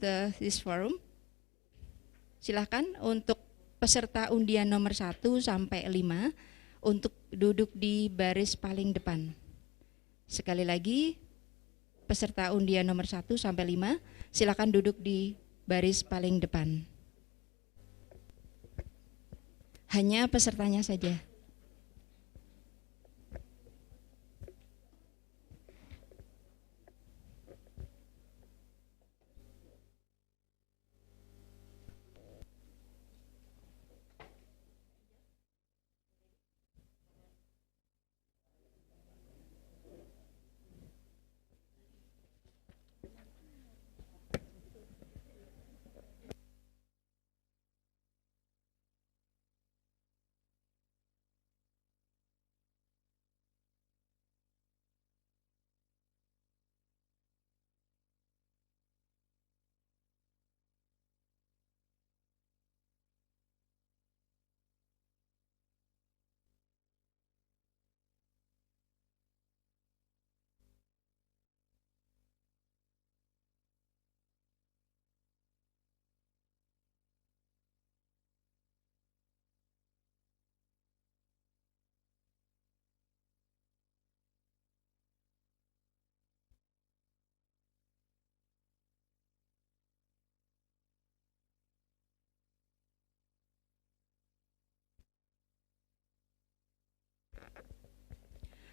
this forum. Silahkan untuk peserta undian nomor 1 sampai 5 untuk duduk di baris paling depan. Sekali lagi, peserta undian nomor 1 sampai 5, silakan duduk di baris paling depan. Hanya pesertanya saja.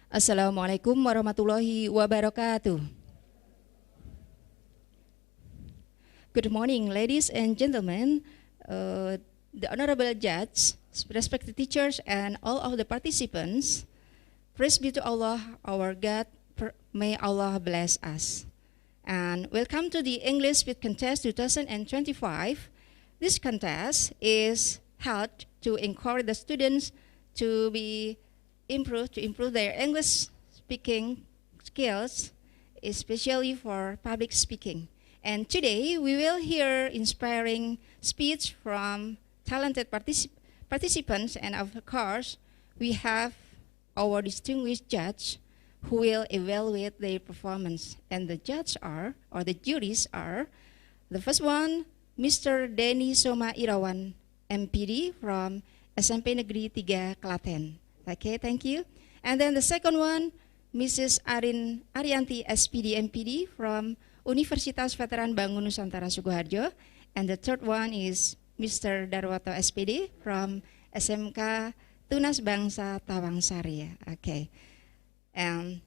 Assalamualaikum warahmatullahi wabarakatuh. Good morning, ladies and gentlemen, the honorable judge, respected teachers, and all of the participants. Praise be to Allah, our God. May Allah bless us. And welcome to the English Speed Contest 2025. This contest is held to encourage the students to improve their English speaking skills, especially for public speaking. And today we will hear inspiring speech from talented participants, and of course we have our distinguished judge who will evaluate their performance. And the juries are, the first one, Mr. Denny Soma Irawan, MPD from SMP Negeri 3 Klaten. Okay, thank you. And then the second one, Mrs. Arianti SPD MPD from Universitas Veteran Bangun Nusantara Sukoharjo. And the third one is Mr. Darwato SPD from SMK Tunas Bangsa Tawangsari. Okay. And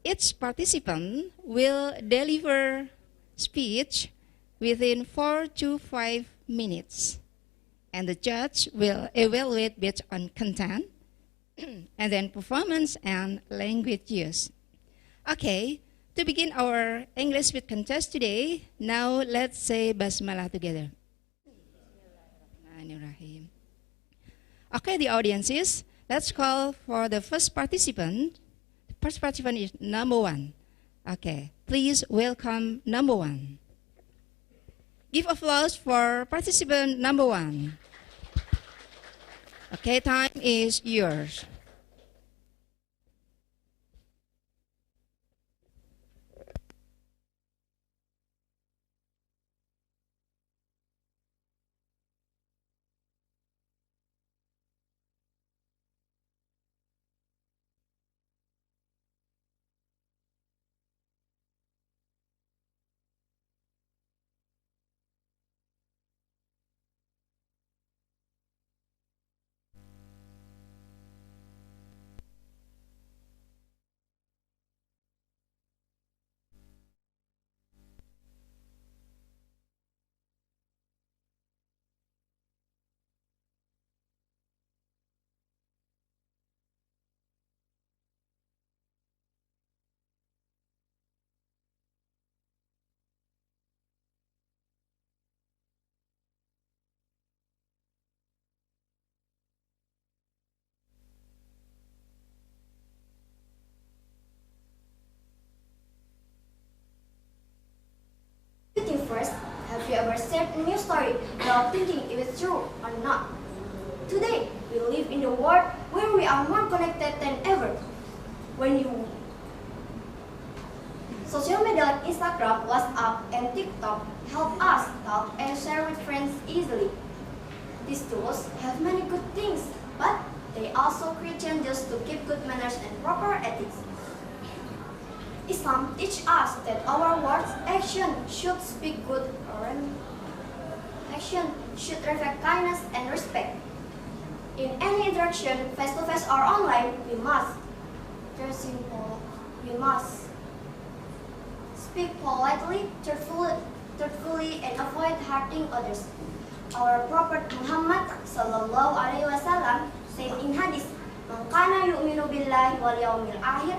each participant will deliver speech within 4 to 5 minutes. And the judge will evaluate based on content, and then performance and language use. Okay, to begin our English Speed Contest today, now let's say Basmalah together. Okay, the audiences, let's call for the first participant. The first participant is number 1. Okay, please welcome number 1. Give applause for participant number 1. Okay, time is yours. First, have you ever said a new story without thinking if it's true or not? Today, we live in a world where we are more connected than ever. When you Social media like Instagram, WhatsApp, and TikTok help us talk and share with friends easily. These tools have many good things, but they also create challenges to keep good manners and proper ethics. Islam teaches us that our words, action should speak good or action should reflect kindness and respect. In any interaction, face-to-face or online, we must speak politely, truthfully, and avoid hurting others. Our Prophet Muhammad sallallahu alaihi wasallam said in hadith, "Man kana yu'minu billahi wal yawmil akhir,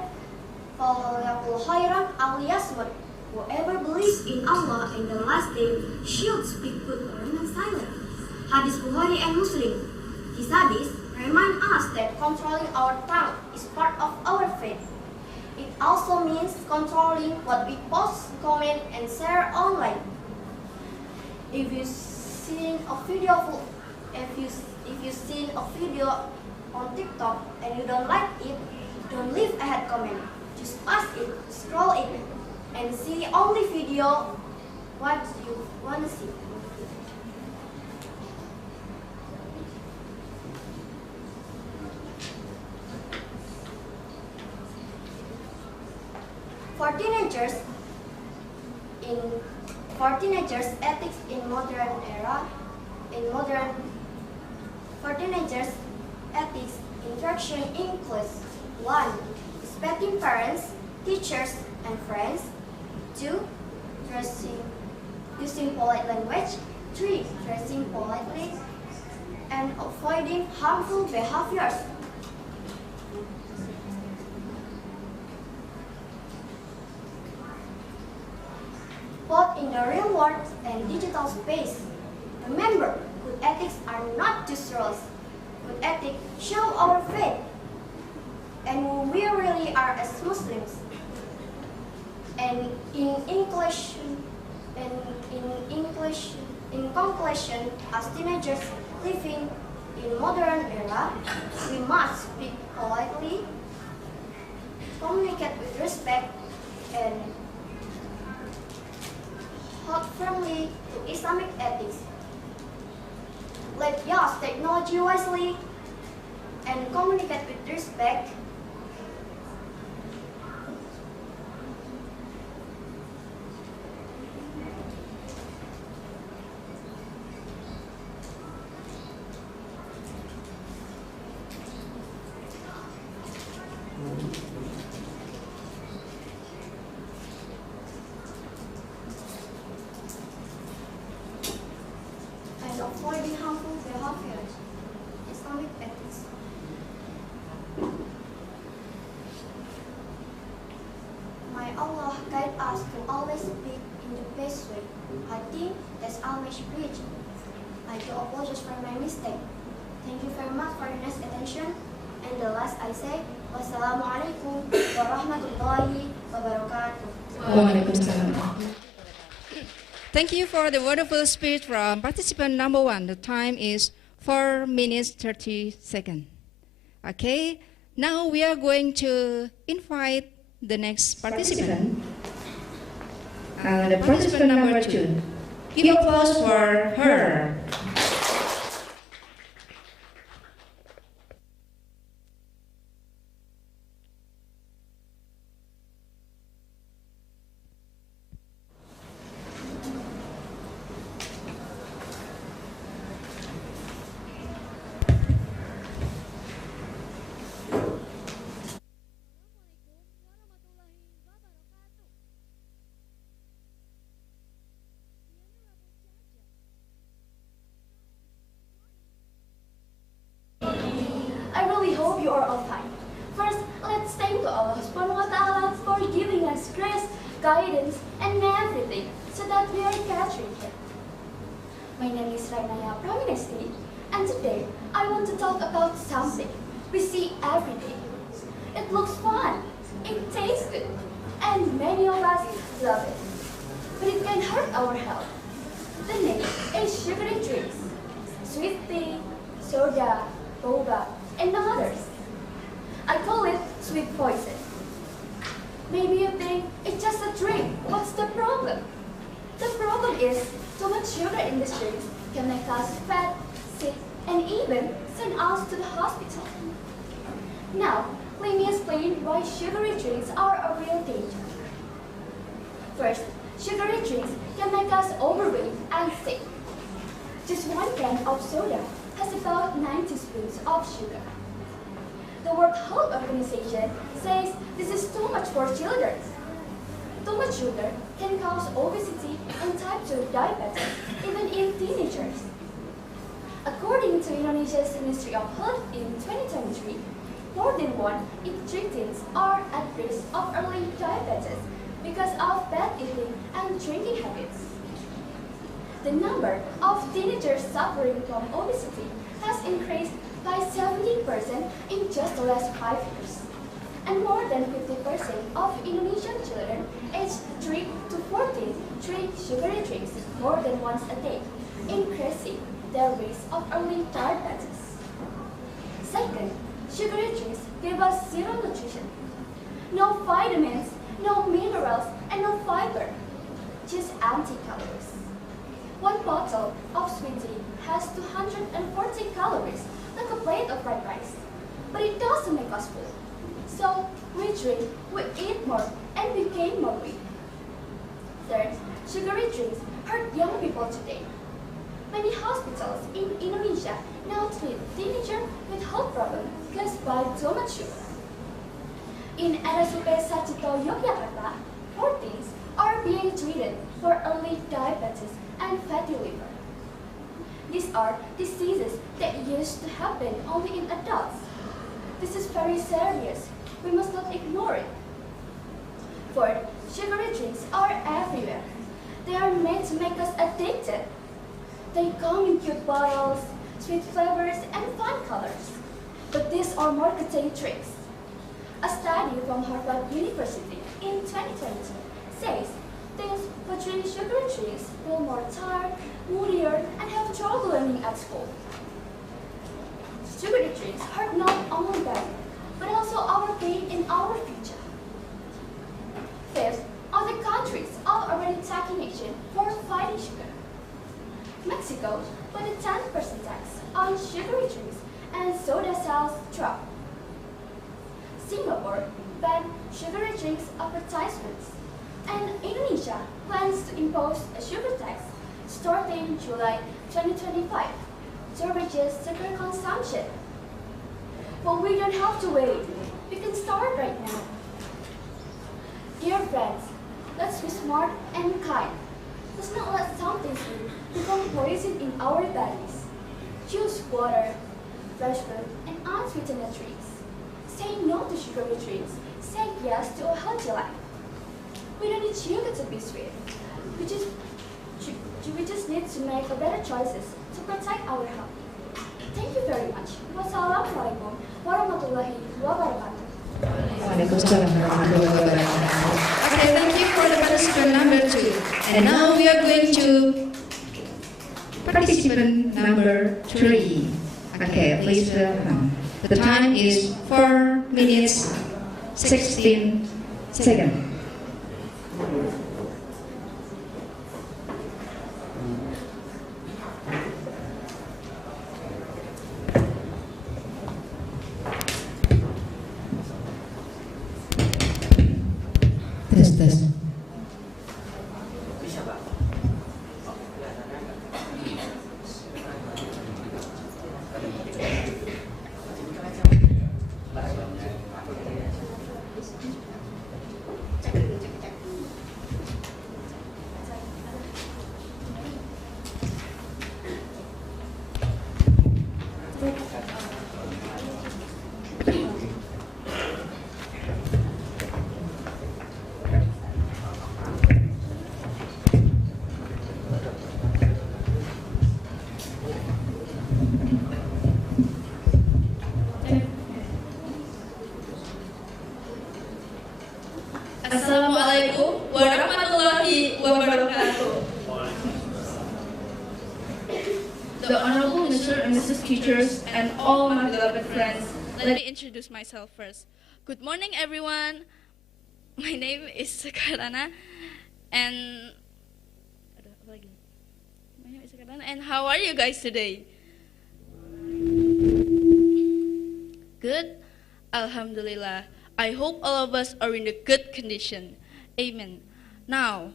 falyaqul khairan aw liyasmut." Whoever believes in Allah and the last day should speak good or remain silent. Hadith Bukhari and Muslim. This hadith reminds us that controlling our tongue is part of our faith. It also means controlling what we post, comment, and share online. If you've seen a video on TikTok and you don't like it, don't leave a hate comment. Just pass it, scroll it, and see only video what you want to see. For teenagers, ethics in modern era. For teenagers, ethics interaction includes 1. Respecting parents, teachers, and friends. 2. Using polite language. 3. Dressing politely and avoiding harmful behaviors. Both in the real world and digital space. Remember, good ethics are not just rules. Good ethics show our faith and who we really are as Muslims. And in conclusion, as teenagers living in modern era, we must speak politely, communicate with respect, and hold firmly to Islamic ethics. Let's use technology wisely and communicate with respect. And avoiding harmful behaviors. Islamic ethics. May Allah guide us to always speak in the best way. I think that's all my speech. I do apologize for my mistake. Thank you very much for your nice attention. And the last I say, wassalamualaikum warahmatullahi wabarakatuh. Waalaikumsalam. Thank you for the wonderful speech from participant number 1. The time is 4 minutes 30 seconds. Okay, now we are going to invite the next participant. The participant number 2. Give applause for her. I really hope you are all fine. First, let's thank to Allah subhanahu wa ta'ala for giving us grace, guidance, and everything so that we are gathering here. My name is Rainaya Praminesti, and today I want to talk about something we see every day. It looks fun, it tastes good, and many of us love it. But it can hurt our health. The name is sugary drinks, sweet tea, soda, boba, and others. I call it sweet poison. Maybe you think it's just a drink. What's the problem? The problem is too much sugar in these drinks can make us fat, sick, and even send us to the hospital. Now, let me explain why sugary drinks are a real danger. First, sugary drinks can make us overweight and sick. Just 1 can of soda has about 90 spoons of sugar. The World Health Organization says this is too much for children. Too much sugar can cause obesity and type 2 diabetes, even in teenagers. According to Indonesia's Ministry of Health in 2023, more than 1 in 3 teens are at risk of early diabetes because of bad eating and drinking habits. The number of teenagers suffering from obesity has increased by 70% in just the last 5 years. And more than 50% of Indonesian children aged 3 to 14 drink sugary drinks more than once a day, increasing their risk of early diabetes. Second, sugary drinks give us zero nutrition. No vitamins, no minerals, and no fiber. Just empty calories. 1 bottle of sweet tea has 240 calories, like a plate of fried rice. But it doesn't make us full. So we drink, we eat more, and we gain more weight. Third, sugary drinks hurt young people today. Many hospitals in Indonesia now treat teenagers with health problems caused by too much sugar. In RSUP Sachito, Yogyakarta, 14s are being treated for early diabetes and fatty liver. These are diseases that used to happen only in adults. This is very serious. We must not ignore it. Fourth, sugary drinks are everywhere. They are made to make us addicted. They come in cute bottles, sweet flavors, and fun colors. But these are marketing tricks. A study from Harvard University in 2020 says teens who drink sugary drinks feel more tired, moodier, and have trouble learning at school. Sugary drinks hurt not only them, but also our gain in our future. Fifth, other countries are already taking action for fighting sugar. Mexico put a 10% tax on sugary drinks and soda sales drop. Singapore banned sugary drinks advertisements. And Indonesia plans to impose a sugar tax starting July 2025 to reduce sugar consumption. But we don't have to wait. We can start right now. Dear friends, let's be smart and kind. Let's not let something sweet become poison in our bodies. Choose water, fresh fruit, and unsweetened drinks. Say no to sugary drinks. Say yes to a healthy life. We don't need sugar to be sweet. We just need to make better choices to protect our health. Thank you very much. Wassalamualaikum warahmatullahi wabarakatuh. Waalaikumsalam warahmatullahi wabarakatuh. Okay, thank you for the participant number 2. And now we are going to participant number 3. Okay, please welcome. The time is 4 minutes 16 seconds. Tes. Assalamualaikum warahmatullahi wabarakatuh. The Honorable Mr. and Mrs. Teachers and all my beloved friends, let me introduce myself first. Good morning, everyone. My name is Sukarana, and how are you guys today? Good? Alhamdulillah. I hope all of us are in a good condition. Amen. Now,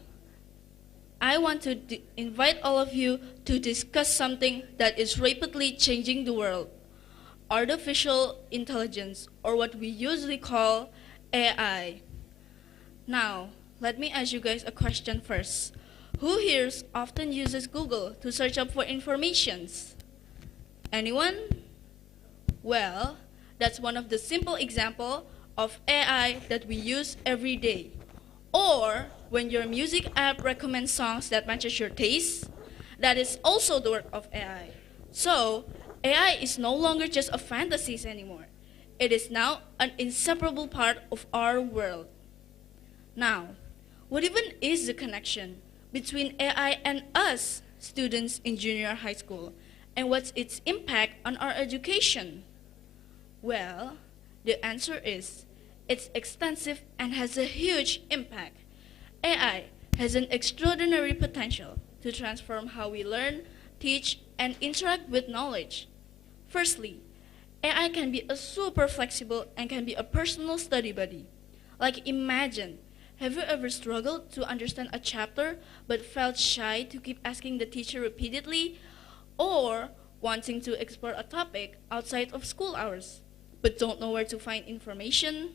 I want to invite all of you to discuss something that is rapidly changing the world. Artificial intelligence, or what we usually call AI. Now, let me ask you guys a question first. Who here often uses Google to search up for informations? Anyone? Well, that's one of the simple examples of AI that we use every day. Or when your music app recommends songs that matches your taste, that is also the work of AI. So, AI is no longer just a fantasy anymore. It is now an inseparable part of our world. Now, what even is the connection between AI and us, students in junior high school, and what's its impact on our education? Well, the answer is, it's extensive and has a huge impact. AI has an extraordinary potential to transform how we learn, teach, and interact with knowledge. Firstly, AI can be a super flexible and can be a personal study buddy. Like imagine, have you ever struggled to understand a chapter but felt shy to keep asking the teacher repeatedly? Or wanting to explore a topic outside of school hours but don't know where to find information?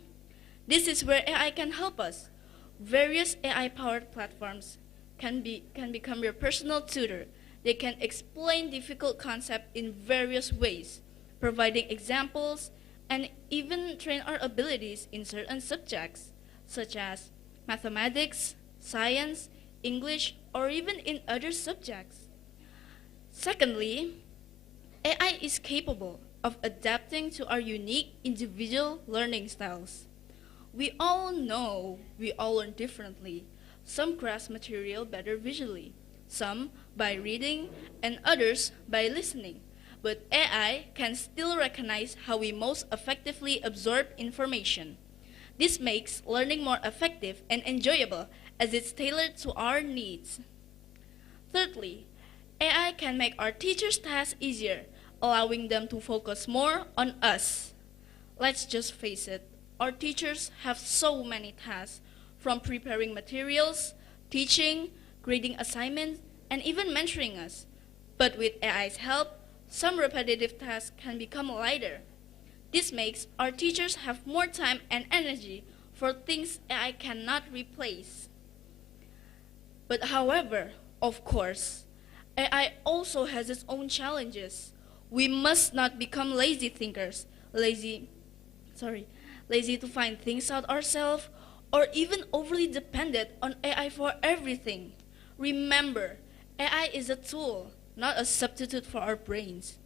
This is where AI can help us. Various AI-powered platforms can become your personal tutor. They can explain difficult concepts in various ways, providing examples, and even train our abilities in certain subjects, such as mathematics, science, English, or even in other subjects. Secondly, AI is capable of adapting to our unique individual learning styles. We all know we all learn differently. Some grasp material better visually, some by reading, and others by listening. But AI can still recognize how we most effectively absorb information. This makes learning more effective and enjoyable as it's tailored to our needs. Thirdly, AI can make our teachers' tasks easier, allowing them to focus more on us. Let's just face it, our teachers have so many tasks, from preparing materials, teaching, grading assignments, and even mentoring us. But with AI's help, some repetitive tasks can become lighter. This makes our teachers have more time and energy for things AI cannot replace. But however, of course, AI also has its own challenges. We must not become lazy thinkers, lazy to find things out ourselves, or even overly dependent on AI for everything. Remember, AI is a tool, not a substitute for our brains.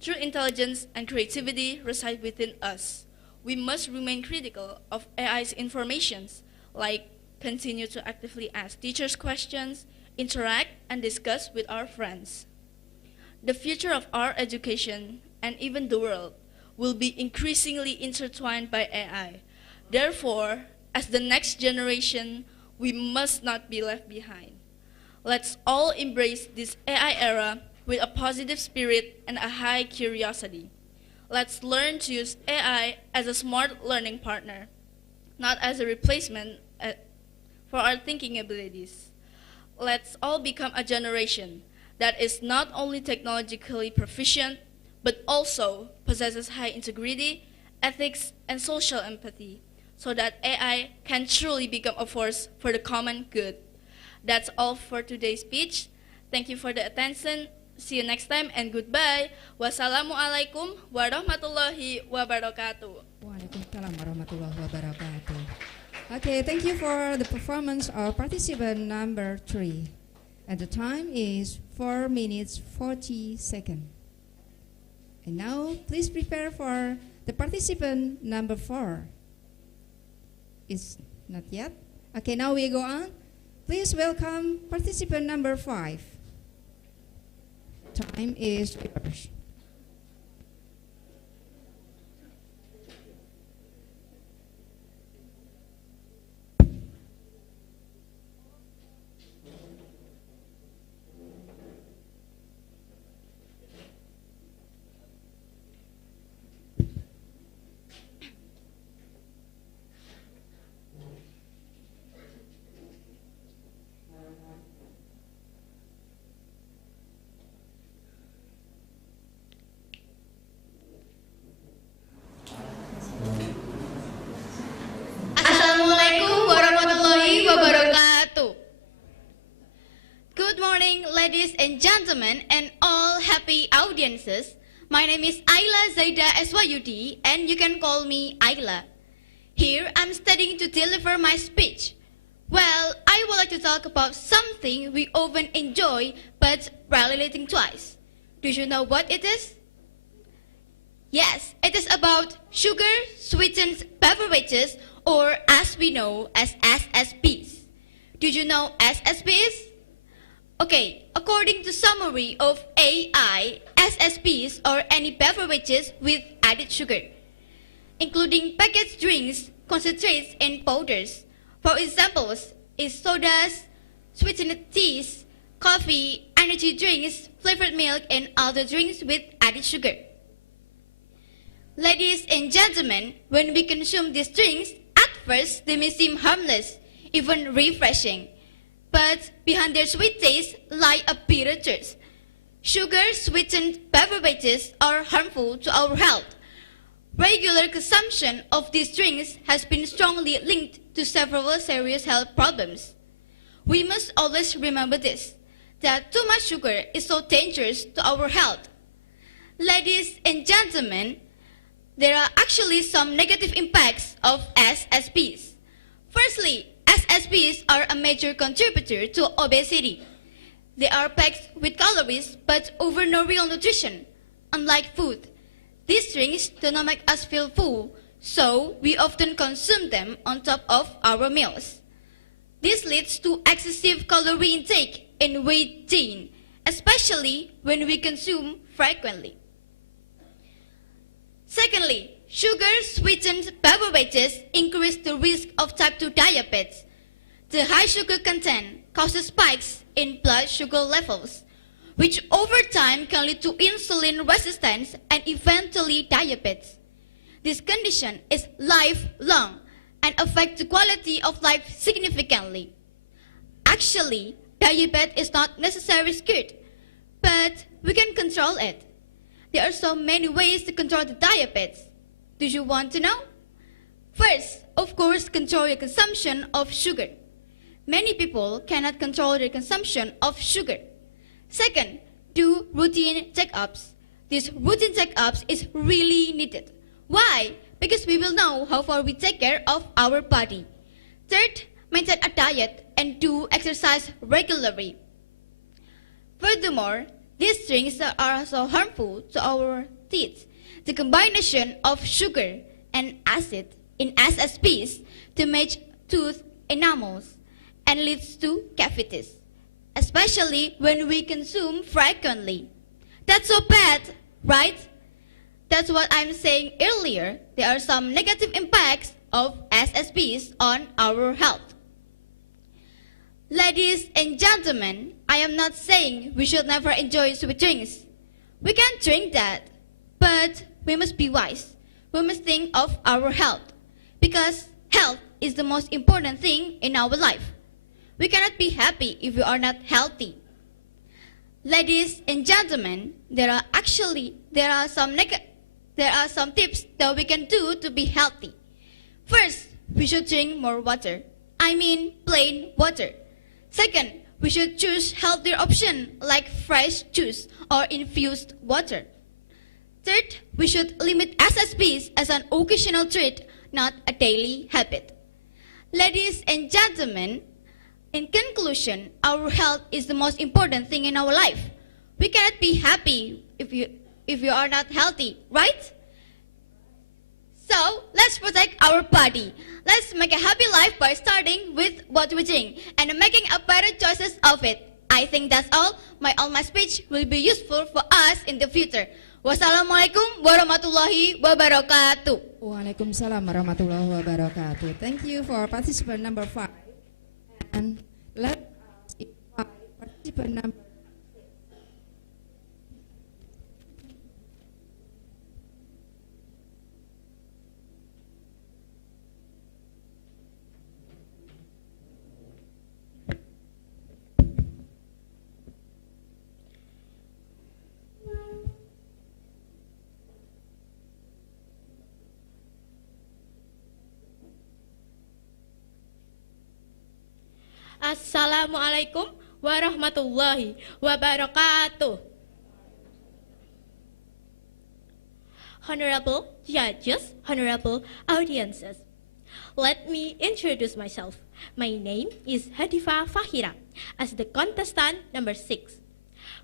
True intelligence and creativity reside within us. We must remain critical of AI's informations, like continue to actively ask teachers questions, interact, and discuss with our friends. The future of our education, and even the world, will be increasingly intertwined by AI. Therefore, as the next generation, we must not be left behind. Let's all embrace this AI era with a positive spirit and a high curiosity. Let's learn to use AI as a smart learning partner, not as a replacement for our thinking abilities. Let's all become a generation that is not only technologically proficient, but also possesses high integrity, ethics, and social empathy, so that AI can truly become a force for the common good. That's all for today's speech. Thank you for the attention. See you next time and goodbye. Wassalamualaikum warahmatullahi wabarakatuh. Waalaikumsalam warahmatullahi wabarakatuh. Okay, thank you for the performance of participant number 3. And the time is 4 minutes 40 seconds. And now, please prepare for the participant number 4. Is not yet? Okay, now we go on. Please welcome participant number 5. Time is yours. ladies and gentlemen, and all happy audiences. My name is Ayla Zaida SYUD, and you can call me Ayla. Here, I'm studying to deliver my speech. Well, I would like to talk about something we often enjoy, but rarely think twice. Do you know what it is? Yes, it is about sugar-sweetened beverages, or as we know as SSBs. Do you know SSBs? Okay, according to summary of AI, SSBs are any beverages with added sugar, including packaged drinks, concentrates, and powders. For examples is sodas, sweetened teas, coffee, energy drinks, flavored milk, and other drinks with added sugar. Ladies and gentlemen, when we consume these drinks, at first they may seem harmless, even refreshing. But behind their sweet taste lie a bitter truth. Sugar-sweetened beverages are harmful to our health. Regular consumption of these drinks has been strongly linked to several serious health problems. We must always remember this, that too much sugar is so dangerous to our health. Ladies and gentlemen, there are actually some negative impacts of SSBs. Firstly, SSBs are a major contributor to obesity. They are packed with calories but offer no real nutrition. Unlike food, these drinks do not make us feel full, so we often consume them on top of our meals. This leads to excessive calorie intake and weight gain, especially when we consume frequently. Secondly, sugar-sweetened beverages increase the risk of type 2 diabetes. The high sugar content causes spikes in blood sugar levels, which over time can lead to insulin resistance and eventually diabetes. This condition is lifelong and affects the quality of life significantly. Actually, diabetes is not necessarily good, but we can control it. There are so many ways to control the diabetes. Do you want to know? First, of course, control your consumption of sugar. Many people cannot control their consumption of sugar. Second, do routine checkups. These routine checkups is really needed. Why? Because we will know how far we take care of our body. Third, maintain a diet and do exercise regularly. Furthermore, these drinks are also harmful to our teeth. The combination of sugar and acid in SSBs damage tooth enamels and leads to cavities, especially when we consume frequently. That's so bad, right? That's what I'm saying earlier. There are some negative impacts of SSBs on our health. Ladies and gentlemen, I am not saying we should never enjoy sweet drinks. We can drink that, but we must be wise. We must think of our health, because health is the most important thing in our life. We cannot be happy if we are not healthy. Ladies and gentlemen, there are some tips that we can do to be healthy. First, we should drink more water. I mean plain water. Second, we should choose healthier options like fresh juice or infused water. Third, we should limit SSBs as an occasional treat, not a daily habit. Ladies and gentlemen, in conclusion, our health is the most important thing in our life. We cannot be happy if you are not healthy, right? So, let's protect our body. Let's make a happy life by starting with what we drink and making a better choices of it. I think that's all. All my speech will be useful for us in the future. Wassalamualaikum warahmatullahi wabarakatuh. Waalaikumsalam warahmatullahi wabarakatuh. Thank you for participant number 5. And let us invite participant number. Assalamualaikum warahmatullahi wabarakatuh. Honorable judges, honorable audiences, let me introduce myself. My name is Hadifa Fahira as the contestant number 6.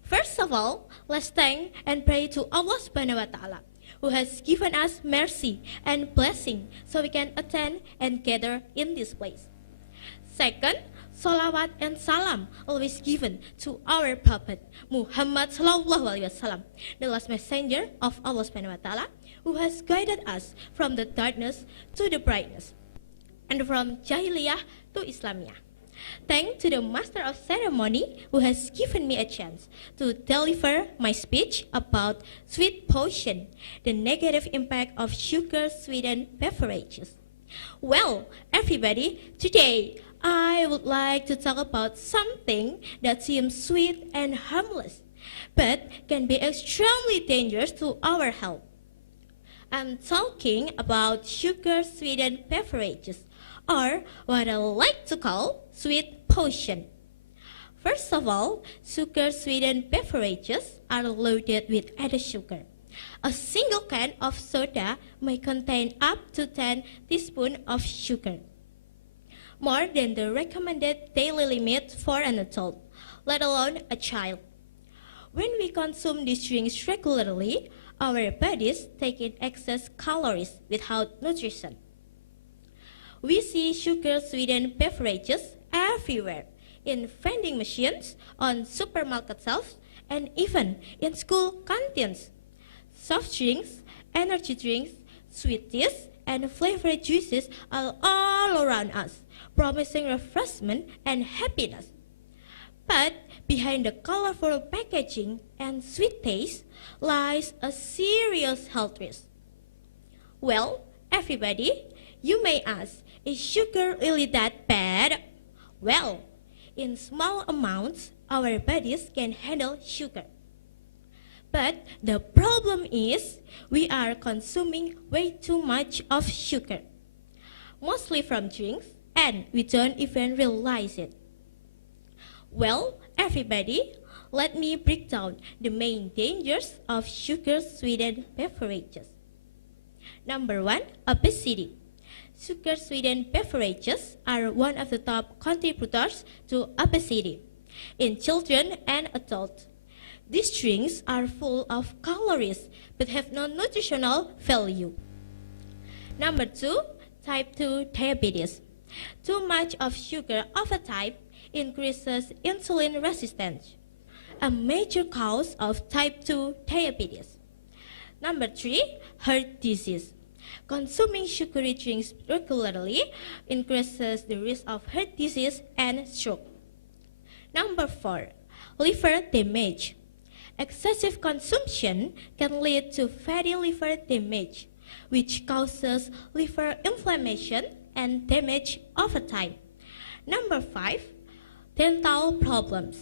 First of all, let's thank and pray to Allah Subhanahu wa Ta'ala, who has given us mercy and blessing so we can attend and gather in this place. Second, salawat and salam always given to our Prophet Muhammad Sallallahu Alaihi Wasallam, the last messenger of Allah Subhanahu wa Ta'ala, who has guided us from the darkness to the brightness, and from Jahiliyah to Islamiyah. Thanks to the master of ceremony who has given me a chance to deliver my speech about sweet potion, the negative impact of sugar-sweetened beverages. Well, everybody, today I would like to talk about something that seems sweet and harmless, but can be extremely dangerous to our health. I'm talking about sugar-sweetened beverages, or what I like to call sweet potion. First of all, sugar-sweetened beverages are loaded with added sugar. A single can of soda may contain up to 10 teaspoons of sugar, more than the recommended daily limit for an adult, let alone a child. When we consume these drinks regularly, our bodies take in excess calories without nutrition. We see sugar-sweetened beverages everywhere, in vending machines, on supermarket shelves, and even in school canteens. Soft drinks, energy drinks, sweet teas, and flavored juices are all around us, promising refreshment and happiness. But behind the colorful packaging and sweet taste lies a serious health risk. Well, everybody, you may ask, is sugar really that bad? Well, in small amounts, our bodies can handle sugar. But the problem is we are consuming way too much of sugar, mostly from drinks, and we don't even realize it. Well, everybody, let me break down the main dangers of sugar-sweetened beverages. Number 1, obesity. Sugar-sweetened beverages are one of the top contributors to obesity in children and adults. These drinks are full of calories but have no nutritional value. Number 2, type 2 diabetes. Too much of sugar of a type increases insulin resistance, a major cause of type 2 diabetes. Number 3, heart disease. Consuming sugary drinks regularly increases the risk of heart disease and stroke. Number 4, liver damage. Excessive consumption can lead to fatty liver damage, which causes liver inflammation and damage over time. Number 5, dental problems.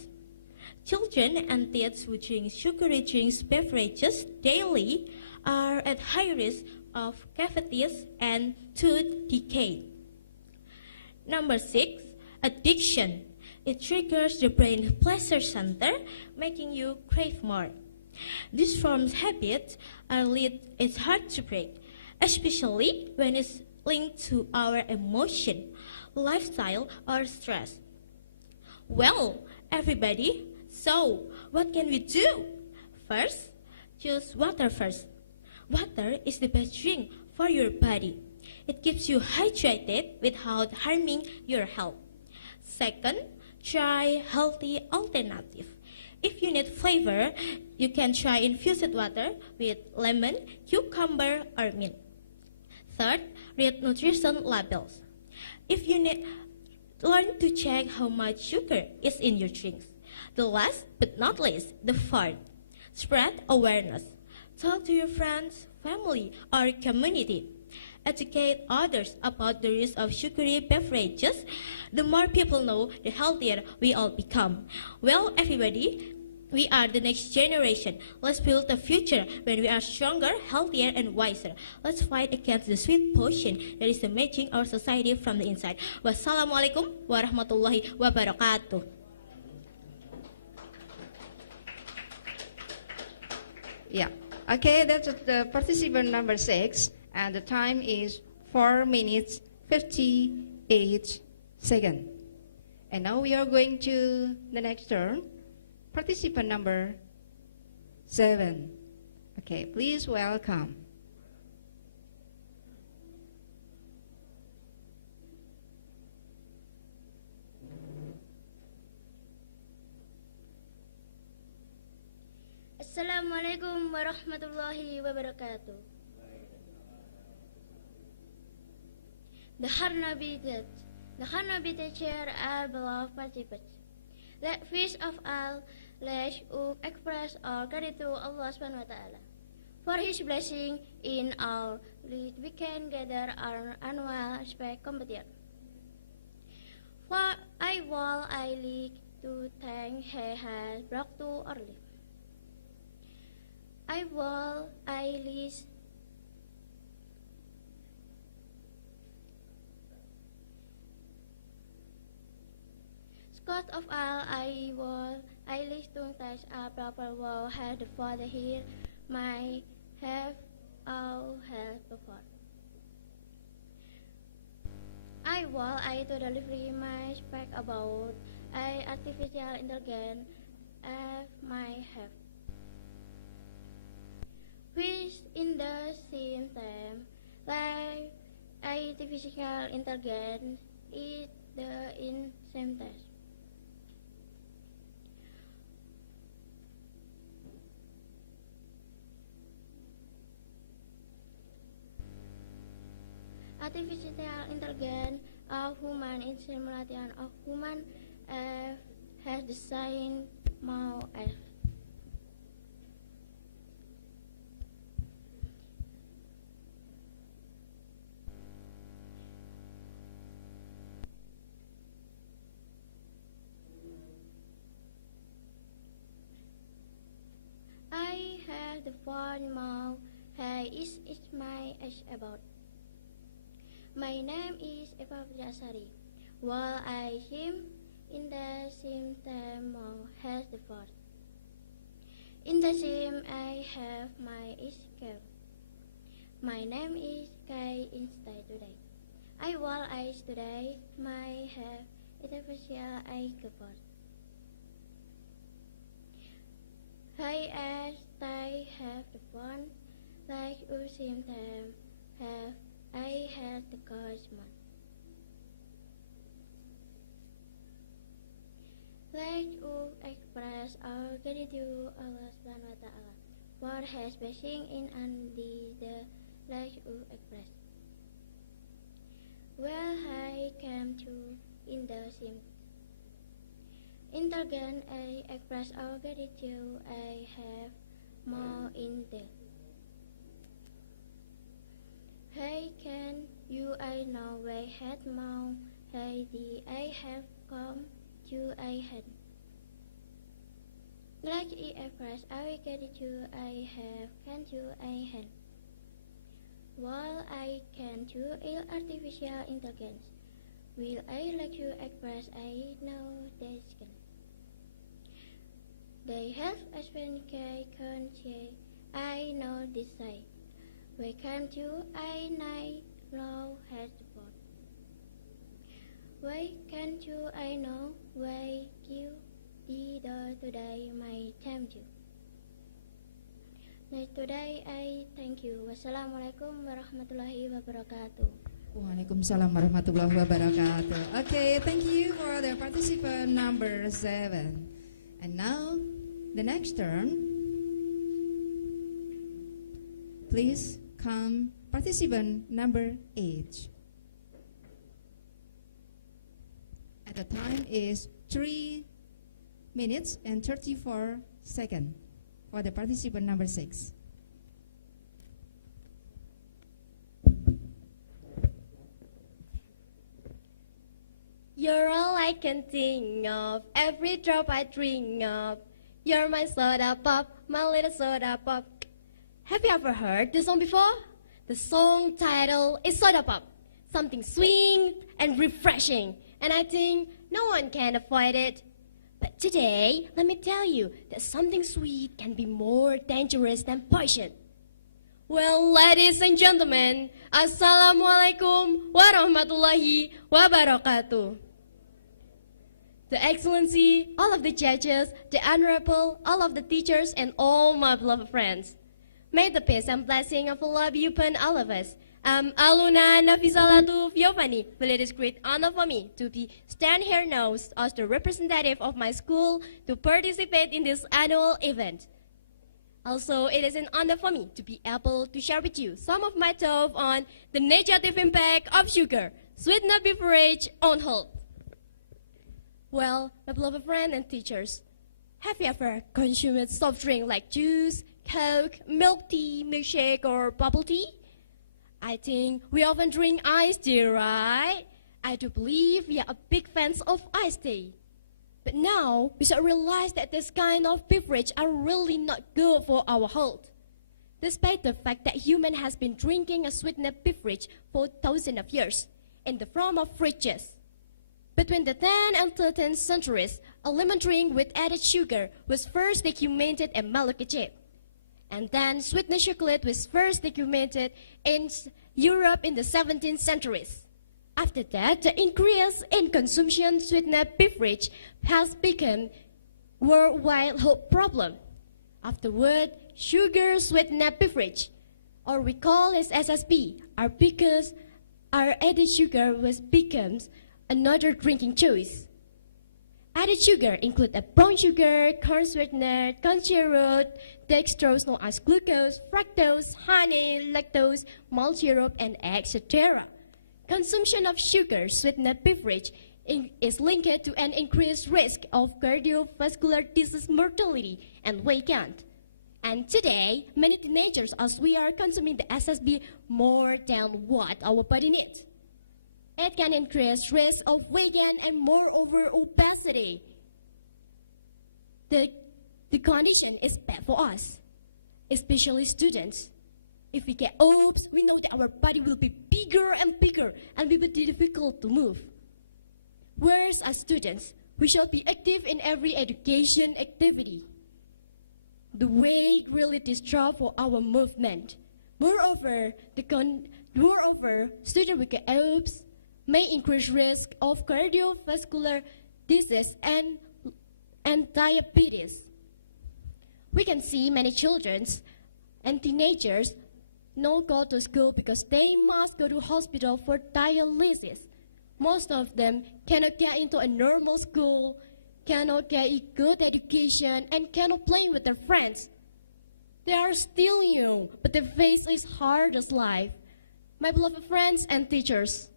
Children and kids who drink sugary drinks beverages daily are at high risk of cavities and tooth decay. Number 6, addiction. It triggers the brain pleasure center, making you crave more. These forms habits it's hard to break, especially when it's linked to our emotion, lifestyle, or stress. Well, everybody, so what can we do? First, choose water first. Water is the best drink for your body. It keeps you hydrated without harming your health. Second, try healthy alternative. If you need flavor, you can try infused water with lemon, cucumber, or mint. Third, read nutrition labels. If you need, learn to check how much sugar is in your drinks. The last but not least, the fourth, spread awareness. Talk to your friends, family, or community. Educate others about the risk of sugary beverages. The more people know, the healthier we all become. Well, everybody, we are the next generation. Let's build a future when we are stronger, healthier, and wiser. Let's fight against the sweet potion that is damaging our society from the inside. Wassalamualaikum warahmatullahi wabarakatuh. Yeah. Okay, that's the participant number 6, and the time is 4 minutes 58 seconds. And now we are going to the next turn. Participant number 7. Okay, please welcome. Assalamualaikum warahmatullahi wabarakatuh. The Nabi teacher are beloved participants. First of all, let's express our gratitude to Allah Subhanahu wa Ta'ala for His blessing in our life. We can gather our annual spec competition. For I like to thank He has brought to our life. Scott of all, I list to thank our proper wall had for the here my have all help before. I to deliver my spec about artificial intelligence as my have. Which in the same time, like artificial intelligence is the in same test. Artificial intelligence of human in simulation of human has designed more as. I have the one more is my age about. My name is Eva Jasari. While I him in the same time has the fourth. In the same I have my skill. My name is Kai Instead today. While I today my have artificial I covered. As I have the one like you same time have I had the cosmos. Let's express our gratitude Allah Subhanahu wa Ta'ala for His blessing in and the let's express. Well, I came to in the same. Again, I express our gratitude. I have more in there. Hey, can you I know where had more? Hey, I have come to I had. Like I express our gratitude. I have can to I had. While I can to artificial intelligence. Will I like you express I know they can. They have explained I know this side. We come to I night low has the board. We can to I know we give the today my time to. Today I thank you. Wassalamualaikum warahmatullahi wabarakatuh. Waalaikumsalam warahmatullahi wabarakatuh. Okay, thank you for the participant number 7. And now, the next turn. Please come participant number 8. And the time is 3 minutes and 34 seconds for the participant number 6. You're all I can think of, every drop I drink of. You're my soda pop, my little soda pop. Have you ever heard this song before? The song title is Soda Pop, something sweet and refreshing. And I think no one can avoid it. But today, let me tell you that something sweet can be more dangerous than poison. Well, ladies and gentlemen, Assalamualaikum warahmatullahi wabarakatuh. The Excellency, all of the judges, the Honorable, all of the teachers, and all my beloved friends. May the peace and blessing of Allah be upon all of us. Aluna Nafisalatu Fiovani. Well, it is great honor for me to be stand here now as the representative of my school to participate in this annual event. Also, it is an honor for me to be able to share with you some of my thoughts on the negative impact of sugar, sweetener beverage on health. Well, my beloved friends and teachers, have you ever consumed soft drink like juice, Coke, milk tea, milkshake, or bubble tea? I think we often drink iced tea, right? I do believe we are big fans of iced tea. But now, we should realize that this kind of beverage are really not good for our health. Despite the fact that human has been drinking a sweetener beverage for thousands of years in the form of fridges. Between the 10th and 13th centuries, a lemon drink with added sugar was first documented in Malacca Egypt. And then sweetener chocolate was first documented in Europe in the 17th centuries. After that, the increase in consumption sweetener beverage has become worldwide health problem. Afterward, sugar sweetener beverage, or we call it SSB, are because our added sugar becomes another drinking choice. Added sugar include a brown sugar, corn sweetener, corn syrup, dextrose known as glucose, fructose, honey, lactose, malt syrup, and etc. Consumption of sugar sweetener beverage is linked to an increased risk of cardiovascular disease mortality and weight gain. And today, many teenagers, as we are consuming the SSB more than what our body needs. It can increase risk of weight gain and moreover obesity. The condition is bad for us, especially students. If we get obese, we know that our body will be bigger and bigger and will be difficult to move. Whereas as students, we should be active in every education activity. The weight really disrupt for our movement. Moreover, students with obese may increase risk of cardiovascular disease and diabetes. We can see many children and teenagers not go to school because they must go to hospital for dialysis. Most of them cannot get into a normal school, cannot get a good education, and cannot play with their friends. They are still young, but their face is hard as life. My beloved friends and teachers,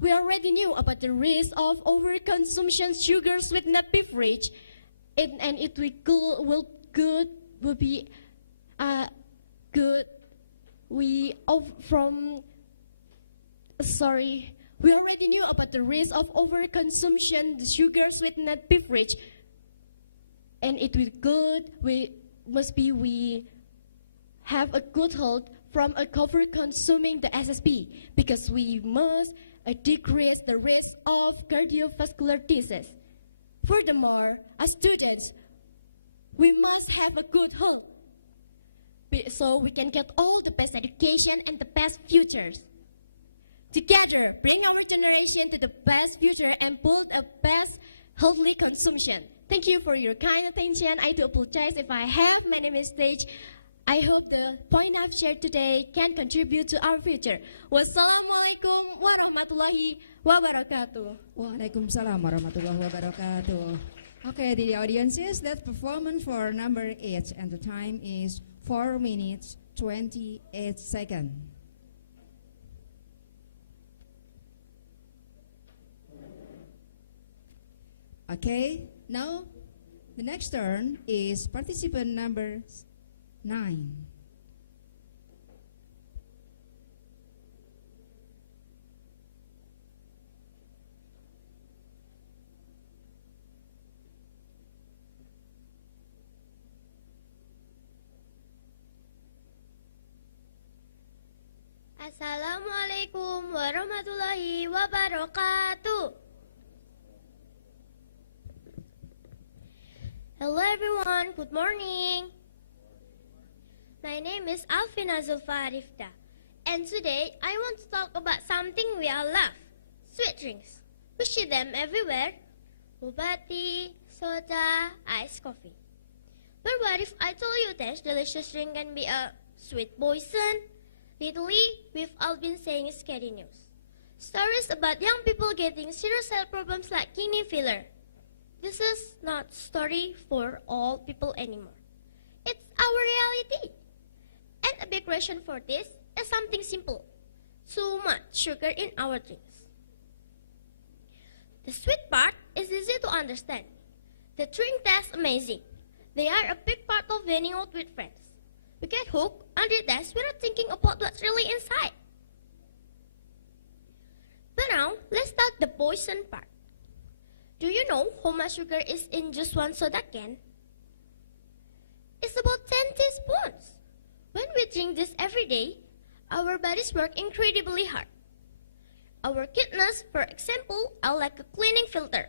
we already knew about the risk of overconsumption sugar sweetener beverage, and it will be good. We already knew about the risk of overconsumption the sugar sweetener beverage, and it will good. We have a good health from over-consuming the SSB because we must decrease the risk of cardiovascular disease. Furthermore, as students, we must have a good health so we can get all the best education and the best futures. Together, bring our generation to the best future and build a best healthy consumption. Thank you for your kind attention. I do apologize if I have many mistakes. I hope the point I've shared today can contribute to our future. Wassalamualaikum warahmatullahi wabarakatuh. Waalaikumsalam warahmatullahi wabarakatuh. Okay, the audiences, that's performance for number 8, and the time is 4 minutes 28 seconds. Okay, now the next turn is participant number 9. Assalamualaikum warahmatullahi wabarakatuh. Hello everyone, good morning. My name is Alfina Zulfa Arifda, and today I want to talk about something we all love, sweet drinks. We see them everywhere, boba tea, soda, iced coffee. But what if I told you this delicious drink can be a sweet poison? Lately, we've all been saying scary news. Stories about young people getting serious health problems like kidney failure. This is not story for all people anymore. It's our reality. And a big reason for this is something simple. Too much sugar in our drinks. The sweet part is easy to understand. The drink tastes amazing. They are a big part of hanging out with friends. We get hooked on the taste without thinking about what's really inside. But now, let's talk the poison part. Do you know how much sugar is in just one soda can? It's about 10 teaspoons. When we drink this every day, our bodies work incredibly hard. Our kidneys, for example, are like a cleaning filter.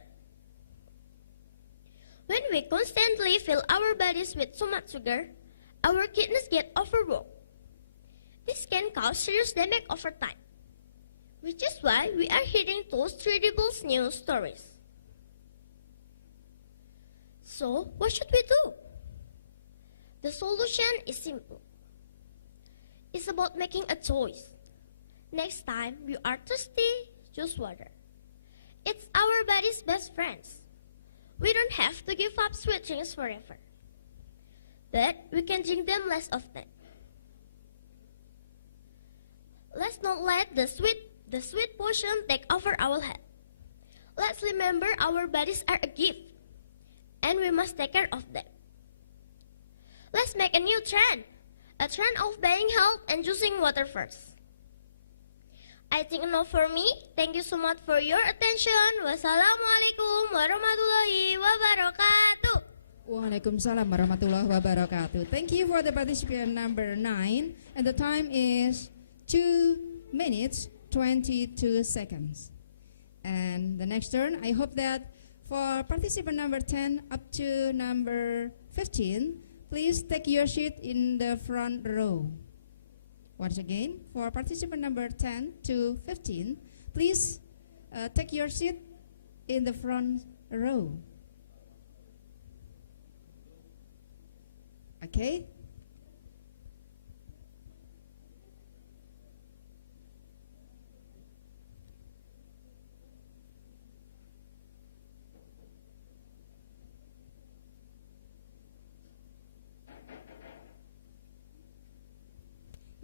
When we constantly fill our bodies with too much sugar, our kidneys get overworked. This can cause serious damage over time, which is why we are hearing those terrible news stories. So, what should we do? The solution is simple. It's about making a choice. Next time you are thirsty, choose water. It's our body's best friends. We don't have to give up sweet drinks forever, but we can drink them less often. Let's not let the sweet potion take over our head. Let's remember our bodies are a gift, and we must take care of them. Let's make a new trend, a trend of buying health and choosing water first. I think enough for me. Thank you so much for your attention. Wassalamualaikum warahmatullahi wabarakatuh. Waalaikumsalam warahmatullahi wabarakatuh. Thank you for the participant number 9. And the time is 2 minutes, 22 seconds. And the next turn, I hope that for participant number 10 up to number 15, please take your seat in the front row. Once again, for participant number 10 to 15, please take your seat in the front row. Okay?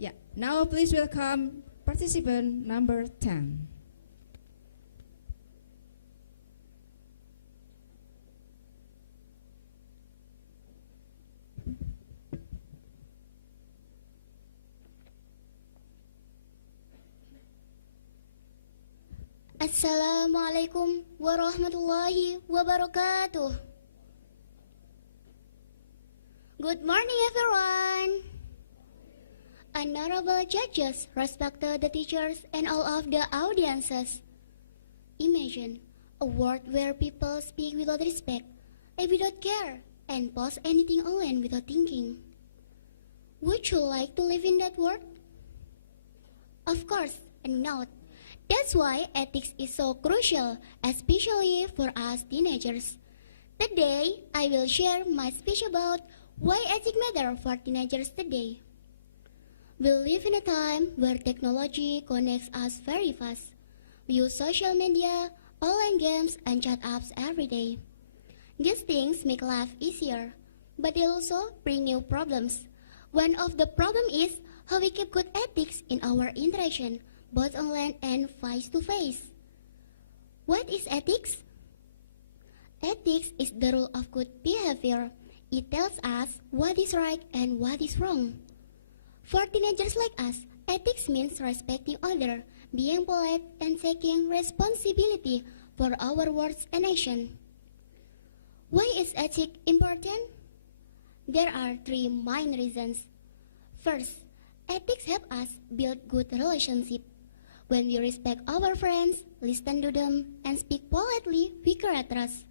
Yeah. Now please welcome participant number 10. Assalamualaikum warahmatullahi wabarakatuh. Good morning, everyone. Honorable judges, respected teachers, and all of the audiences. Imagine a world where people speak without respect and without care and post anything online without thinking. Would you like to live in that world? Of course not. That's why ethics is so crucial, especially for us teenagers. Today, I will share my speech about why ethics matter for teenagers today. We live in a time where technology connects us very fast. We use social media, online games, and chat apps every day. These things make life easier, but they also bring new problems. One of the problems is how we keep good ethics in our interaction, both online and face-to-face. What is ethics? Ethics is the rule of good behavior. It tells us what is right and what is wrong. For teenagers like us, ethics means respecting others, being polite, and taking responsibility for our words and actions. Why is ethics important? There are 3 main reasons. First, ethics help us build good relationships. When we respect our friends, listen to them, and speak politely, we create trust.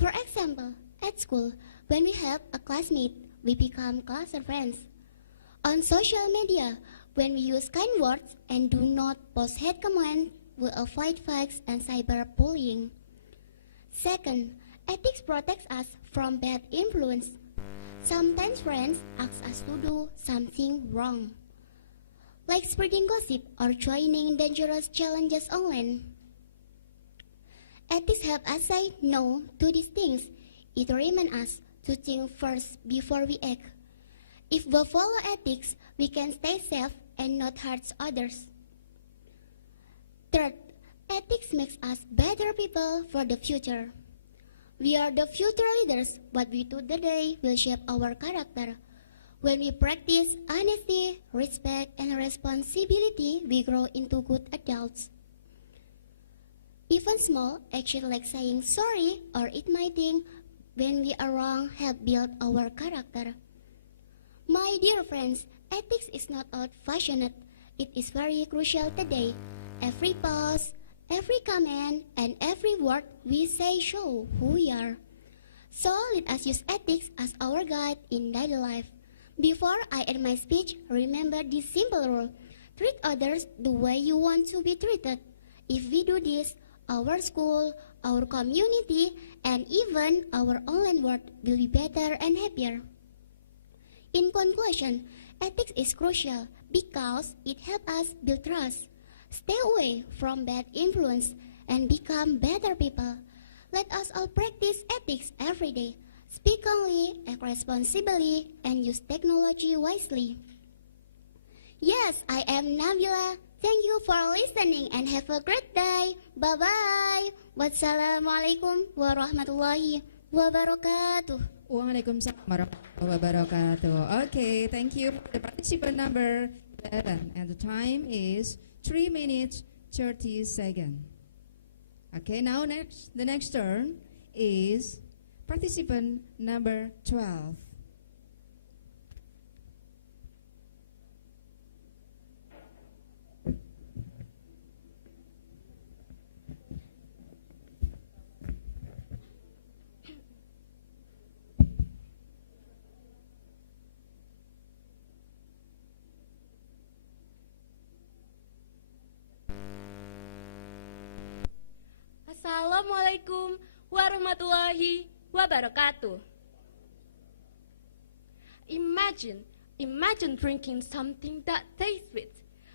For example, At school, when we help a classmate, we become closer friends. On social media, when we use kind words and do not post hate comments, we avoid fights and cyberbullying. Second, ethics protects us from bad influence. Sometimes friends ask us to do something wrong, like spreading gossip or joining dangerous challenges online. Ethics help us say no to these things. It reminds us to think first before we act. If we follow ethics, we can stay safe and not hurt others. Third, ethics makes us better people for the future. We are the future leaders. What we do today will shape our character. When we practice honesty, respect, and responsibility, we grow into good adults. Even small actions like saying sorry or admitting when we are wrong help build our character. My dear friends, ethics is not old-fashioned. It is very crucial today. Every pause, every comment, and every word we say show who we are. So let us use ethics as our guide in daily life. Before I end my speech, remember this simple rule. Treat others the way you want to be treated. If we do this, our school, our community, and even our online world will be better and happier. In conclusion, ethics is crucial because it helps us build trust, stay away from bad influence, and become better people. Let us all practice ethics every day. Speak calmly, act responsibly, and use technology wisely. Yes, I am Nabila. Thank you for listening and have a great day. Bye-bye. Wassalamualaikum warahmatullahi wabarakatuh. Waalaikumsalam warahmatullahi wabarakatuh. Okay, thank you for the participant number 11. And the time is 3 minutes 30 seconds. Okay, now the next turn is participant number 12. Assalamualaikum warahmatullahi wabarakatuh. Imagine drinking something that tastes sweet,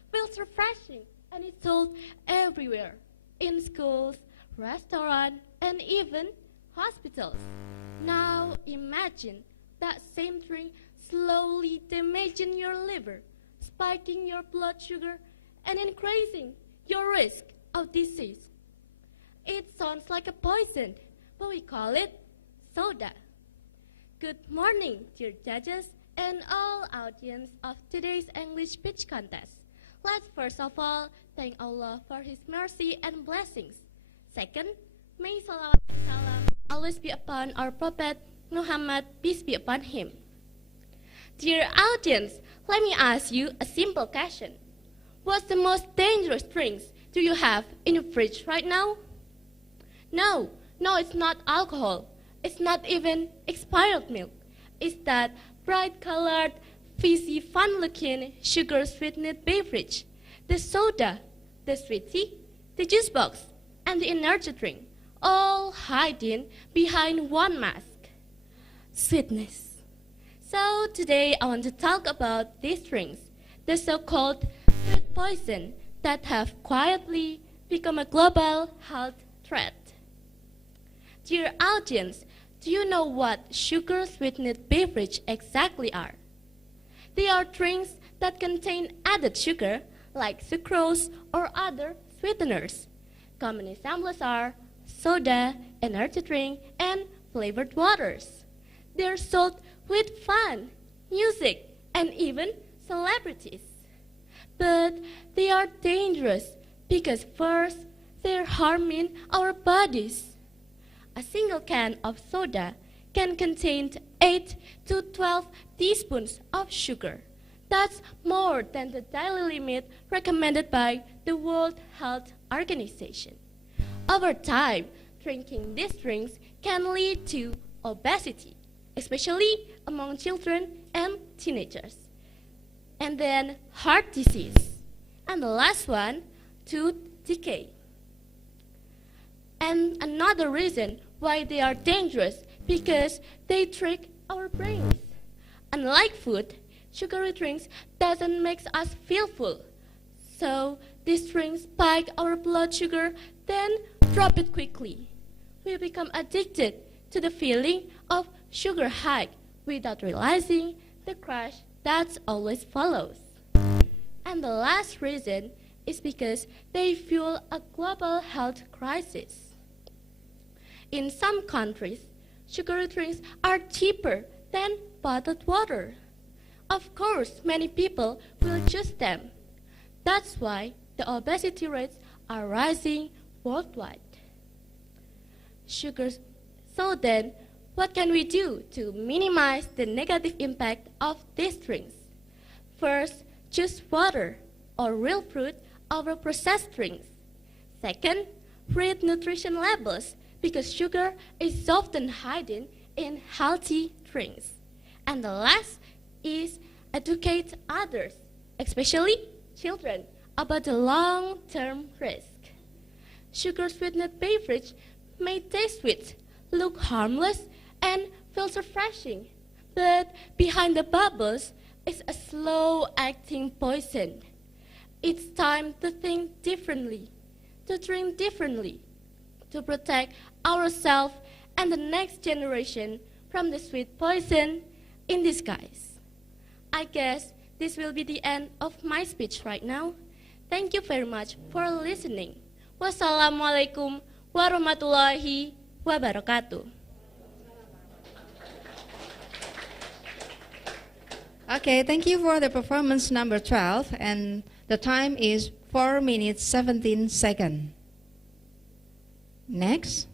feels refreshing, and is sold everywhere, in schools, restaurants, and even hospitals. Now imagine that same drink slowly damaging your liver, spiking your blood sugar, and increasing your risk of disease. It sounds like a poison, but we call it soda. Good morning, dear judges and all audience of today's English speech contest. Let's first of all thank Allah for His mercy and blessings. Second, may salawat and salam always be upon our Prophet Muhammad, peace be upon him. Dear audience, let me ask you a simple question. What's the most dangerous drinks do you have in your fridge right now? No, it's not alcohol. It's not even expired milk. It's that bright-colored, fizzy, fun-looking, sugar-sweetened beverage. The soda, the sweet tea, the juice box, and the energy drink, all hiding behind one mask: sweetness. So today I want to talk about these drinks, the so-called food poison that have quietly become a global health threat. Dear audience, do you know what sugar-sweetened beverages exactly are? They are drinks that contain added sugar, like sucrose or other sweeteners. Common examples are soda, energy drink, and flavored waters. They're sold with fun, music, and even celebrities. But they are dangerous because first, they're harming our bodies. A single can of soda can contain 8 to 12 teaspoons of sugar. That's more than the daily limit recommended by the World Health Organization. Over time, drinking these drinks can lead to obesity, especially among children and teenagers. And then heart disease. And the last one, tooth decay. And another reason why they are dangerous, because they trick our brains. Unlike food, sugary drinks doesn't make us feel full. So these drinks spike our blood sugar, then drop it quickly. We become addicted to the feeling of sugar high without realizing the crash that always follows. And the last reason is because they fuel a global health crisis. In some countries, sugary drinks are cheaper than bottled water. Of course, many people will choose them. That's why the obesity rates are rising worldwide. Sugars. So then, what can we do to minimize the negative impact of these drinks? First, choose water or real fruit over processed drinks. Second, read nutrition labels because sugar is often hidden in healthy drinks. And the last is educate others, especially children, about the long-term risk. Sugar-sweetened beverage may taste sweet, look harmless, and feels refreshing, but behind the bubbles is a slow-acting poison. It's time to think differently, to drink differently, to protect ourselves and the next generation from the sweet poison in disguise. I guess this will be the end of my speech right now. Thank you very much for listening. Wassalamualaikum warahmatullahi wabarakatuh. Okay, thank you for the performance number 12, and the time is 4 minutes 17 seconds. Next,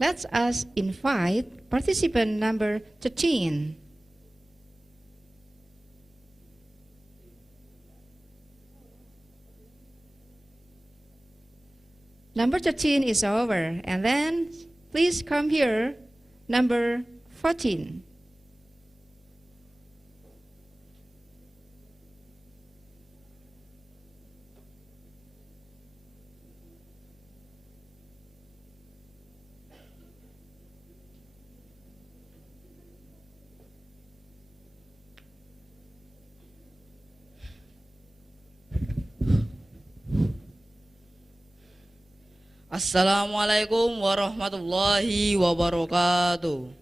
let us invite participant number 13. Number 13 is over, and then please come here, number 14. Assalamualaikum warahmatullahi wabarakatuh.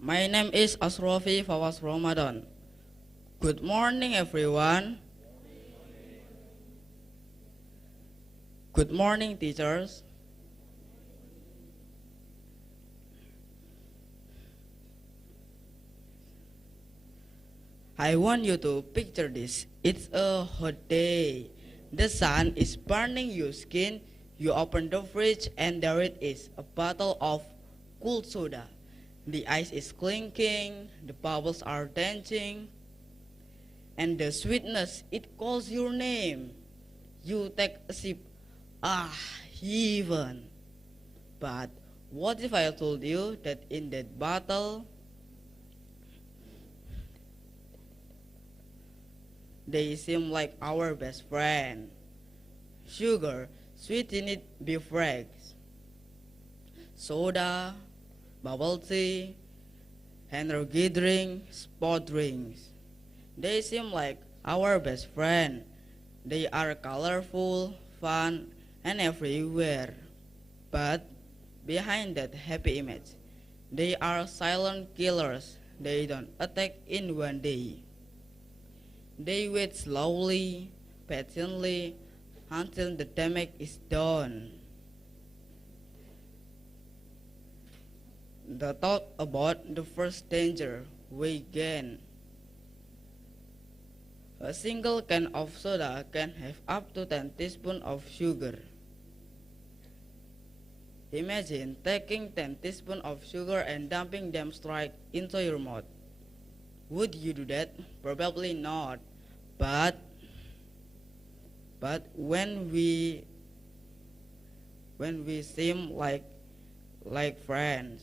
My name is Asrofi Fawas Ramadan. Good morning, everyone. Good morning, teachers. I want you to picture this. It's a hot day. The sun is burning your skin. You open the fridge and there it is, a bottle of cool soda. The ice is clinking, the bubbles are dancing, and the sweetness, it calls your name. You take a sip, heaven. But what if I told you that in that bottle, they seem like our best friend. Sugar, sweetened beverages, soda, bubble tea, energy drink, sport drinks. They seem like our best friend. They are colorful, fun, and everywhere. But behind that happy image, they are silent killers. They don't attack in one day. They wait slowly, patiently, until the damage is done. The talk about the first danger we gain. A single can of soda can have up to 10 teaspoons of sugar. Imagine taking 10 teaspoons of sugar and dumping them straight into your mouth. Would you do that? Probably not. But when we when we seem like friends.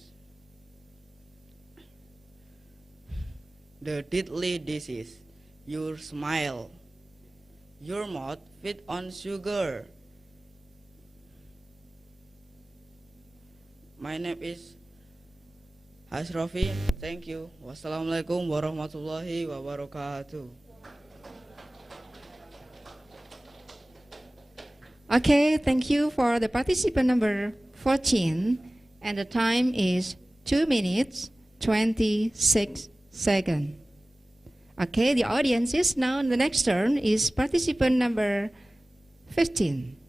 The deadly disease, your smile, your mouth feed on sugar. My name is Hasrofi. Thank you. Wassalamualaikum warahmatullahi wabarakatuh. Okay, thank you for the participant number 14, and the time is 2 minutes 26 seconds. Okay, the audience is now. The next turn is participant number 15.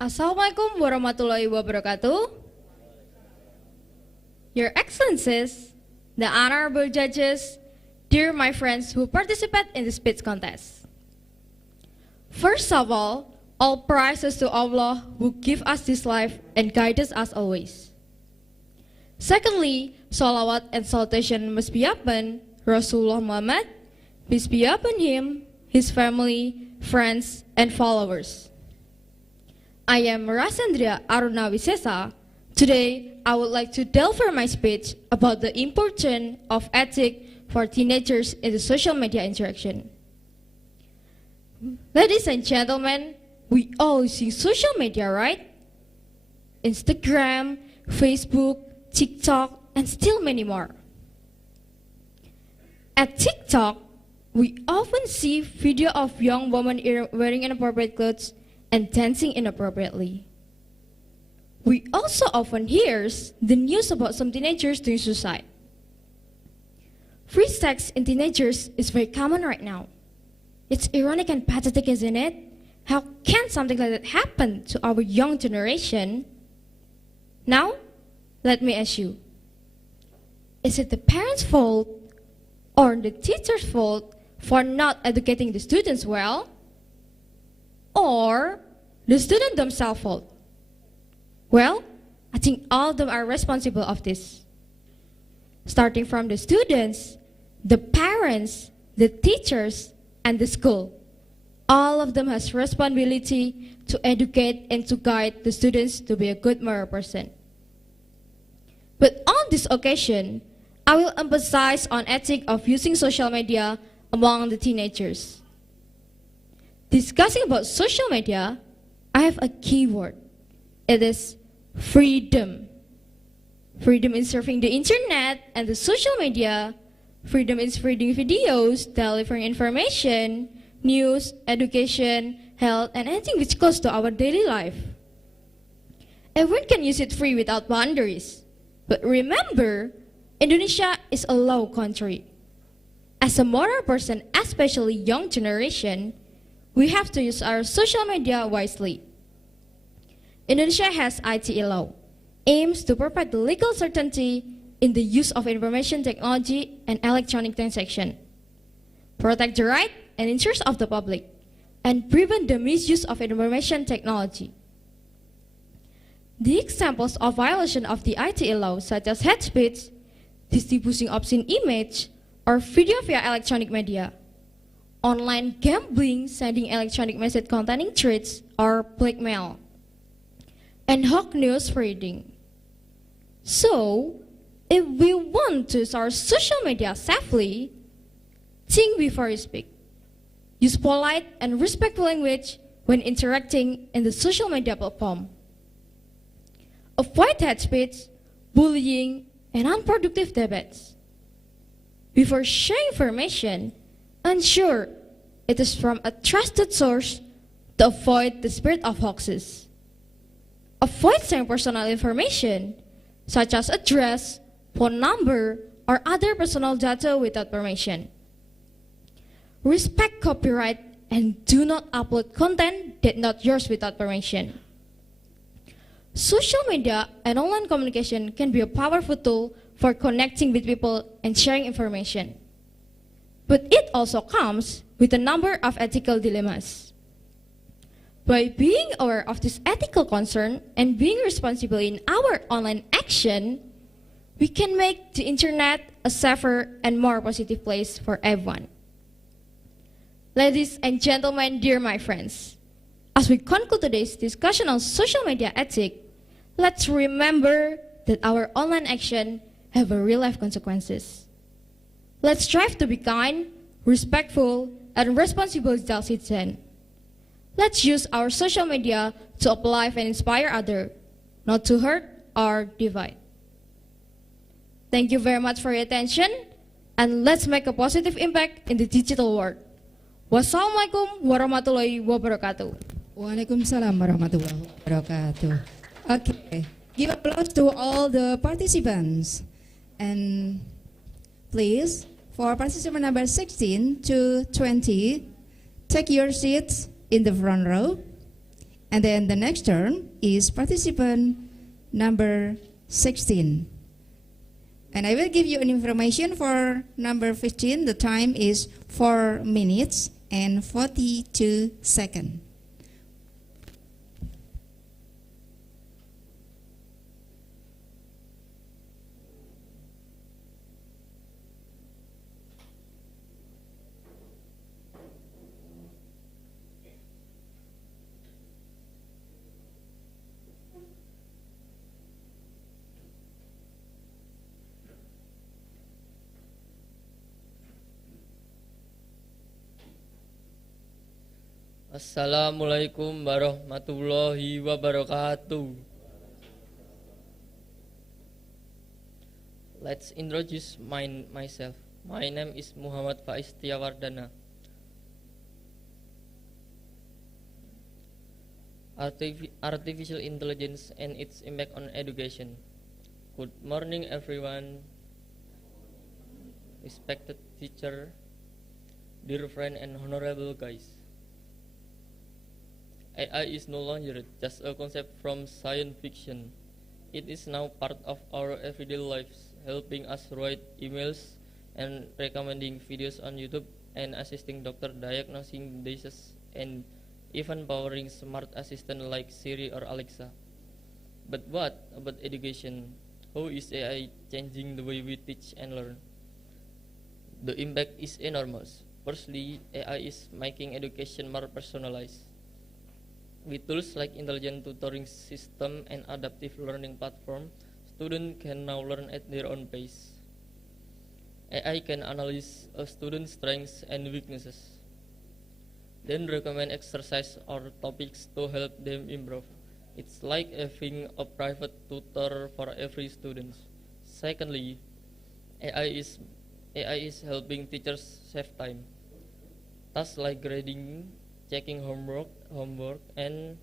Assalamualaikum warahmatullahi wabarakatuh. Your Excellencies, the honorable judges, dear my friends who participate in the speech contest. First of all praises to Allah who give us this life and guides us always. Secondly, salawat and salutation must be upon Rasulullah Muhammad, peace be upon him, his family, friends, and followers. I am Rasendra Aruna Wisesa. Today, I would like to deliver my speech about the importance of ethics for teenagers in the social media interaction. Ladies and gentlemen, we all use social media, right? Instagram, Facebook, TikTok, and still many more. At TikTok, we often see video of young women wearing inappropriate clothes and dancing inappropriately. We also often hear the news about some teenagers doing suicide. Free sex in teenagers is very common right now. It's ironic and pathetic, isn't it? How can something like that happen to our young generation? Now, let me ask you, is it the parents' fault or the teacher's fault for not educating the students well? Or the student themselves fault? Well, I think all of them are responsible of this. Starting from the students, the parents, the teachers, and the school. All of them has responsibility to educate and to guide the students to be a good moral person. But on this occasion, I will emphasize on ethics of using social media among the teenagers. Discussing about social media, I have a key word. It is freedom. Freedom in surfing the internet and the social media. Freedom in spreading videos, delivering information, news, education, health, and anything which goes to our daily life. Everyone can use it free without boundaries. But remember, Indonesia is a law country. As a moral person, especially young generation, we have to use our social media wisely. Indonesia has ITE law, aims to provide the legal certainty in the use of information technology and electronic transaction, protect the right and interests of the public, and prevent the misuse of information technology. The examples of violation of the ITE law, such as hate speech, distributing obscene image, or video via electronic media, online gambling, sending electronic message containing threats or blackmail, and hawk news spreading. So, if we want to use our social media safely, think before you speak. Use polite and respectful language when interacting in the social media platform. Avoid hate speech, bullying, and unproductive debates. Before sharing information, ensure it is from a trusted source to avoid the spread of hoaxes. Avoid sharing personal information, such as address, phone number, or other personal data without permission. Respect copyright and do not upload content that not yours without permission. Social media and online communication can be a powerful tool for connecting with people and sharing information. But it also comes with a number of ethical dilemmas. By being aware of this ethical concern and being responsible in our online action, we can make the internet a safer and more positive place for everyone. Ladies and gentlemen, dear my friends, as we conclude today's discussion on social media ethics, let's remember that our online action have a real-life consequences. Let's strive to be kind, respectful, and responsible digital citizen. Let's use our social media to uplift and inspire others, not to hurt or divide. Thank you very much for your attention, and let's make a positive impact in the digital world. Wassalamualaikum warahmatullahi wabarakatuh. Waalaikumsalam warahmatullahi wabarakatuh. Okay, give applause to all the participants. And please, for participant number 16 to 20, take your seats in the front row. And then the next turn is participant number 16. And I will give you an information for number 15. The time is 4 minutes and 42 seconds. Assalamualaikum warahmatullahi wabarakatuh. Let's introduce myself. My name is Muhammad Faiz Tiawardana. Artificial intelligence and its impact on education. Good morning everyone. Respected teacher, dear friend and honorable guys. AI is no longer just a concept from science fiction. It is now part of our everyday lives, helping us write emails and recommending videos on YouTube and assisting doctor diagnosing diseases and even powering smart assistants like Siri or Alexa. But what about education? How is AI changing the way we teach and learn? The impact is enormous. Firstly, AI is making education more personalized. With tools like intelligent tutoring system and adaptive learning platform, students can now learn at their own pace. AI can analyze a student's strengths and weaknesses, then recommend exercise or topics to help them improve. It's like having a private tutor for every student. Secondly, AI is helping teachers save time. Tasks like grading, checking homework and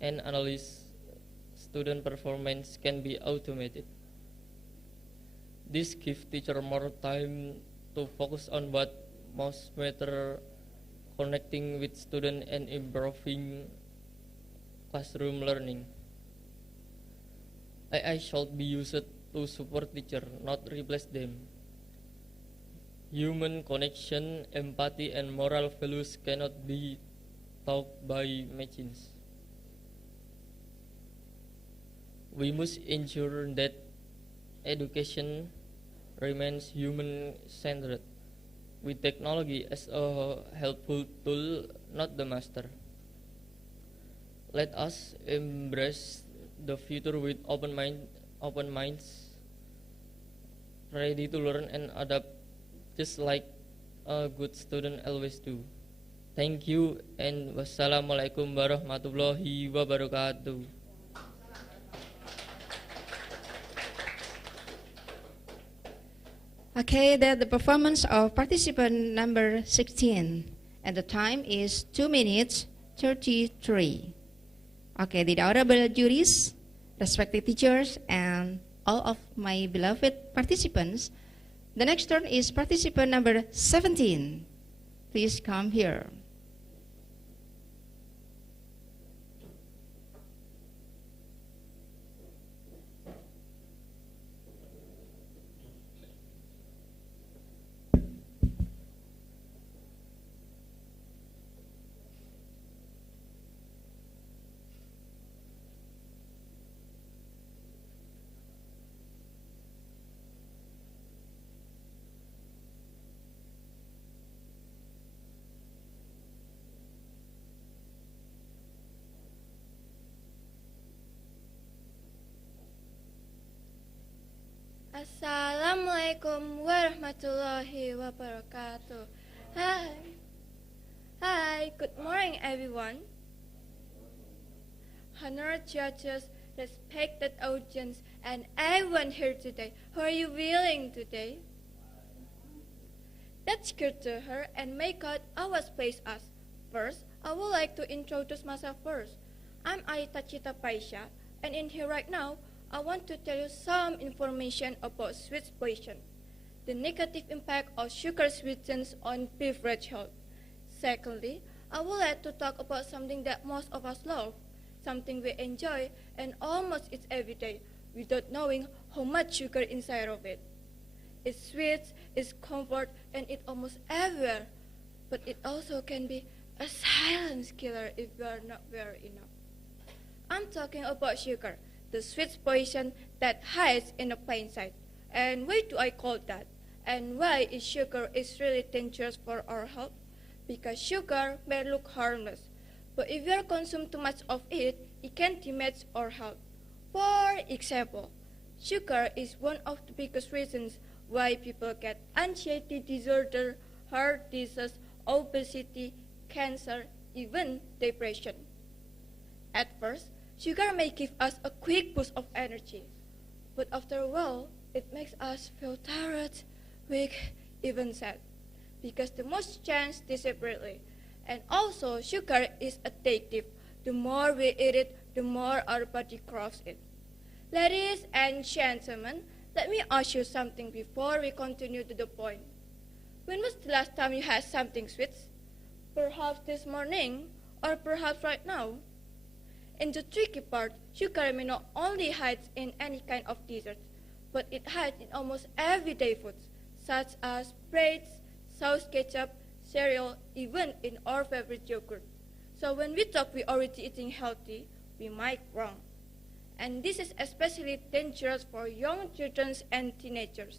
analyze student performance can be automated. This gives teacher more time to focus on what most matter, connecting with student and improving classroom learning. AI should be used to support teacher, not replace them. Human connection, empathy, and moral values cannot be taught by machines. We must ensure that education remains human-centered, with technology as a helpful tool, not the master. Let us embrace the future with open minds, ready to learn and adapt, just like a good student always do. Thank you and wassalamualaikum warahmatullahi wabarakatuh. Okay, that's the performance of participant number 16. And the time is 2 minutes 33. Okay, the honorable juries, respected teachers, and all of my beloved participants, the next turn is participant number 17. Please come here. Assalamualaikum warahmatullahi wabarakatuh. Hi, good morning everyone. Honored judges, respected audience, and everyone here today. How are you feeling today? That's good to hear, and may God always praise us. First, I would like to introduce myself first. I'm Aita Chita Paisha, and in here right now, I want to tell you some information about sweets poison, the negative impact of sugar sweetens on beverage health. Secondly, I would like to talk about something that most of us love, something we enjoy and almost eat every day without knowing how much sugar inside of it. It's sweet, it's comfort, and it's almost everywhere, but it also can be a silent killer if we are not aware enough. I'm talking about sugar, the sweet poison that hides in the plain sight. And why do I call that? And why is sugar is really dangerous for our health? Because sugar may look harmless, but if we consume too much of it, it can damage our health. For example, sugar is one of the biggest reasons why people get anxiety disorder, heart disease, obesity, cancer, even depression. At first, sugar may give us a quick boost of energy, but after a while, it makes us feel tired, weak, even sad, because the most chance desperately. And also, sugar is addictive. The more we eat it, the more our body craves it. Ladies and gentlemen, let me ask you something before we continue to the point. When was the last time you had something sweet? Perhaps this morning, or perhaps right now? And the tricky part, sugar may not only hide in any kind of dessert, but it hides in almost everyday foods, such as breads, sauce, ketchup, cereal, even in our favorite yogurt. So when we talk we already eating healthy, we might wrong. And this is especially dangerous for young children and teenagers.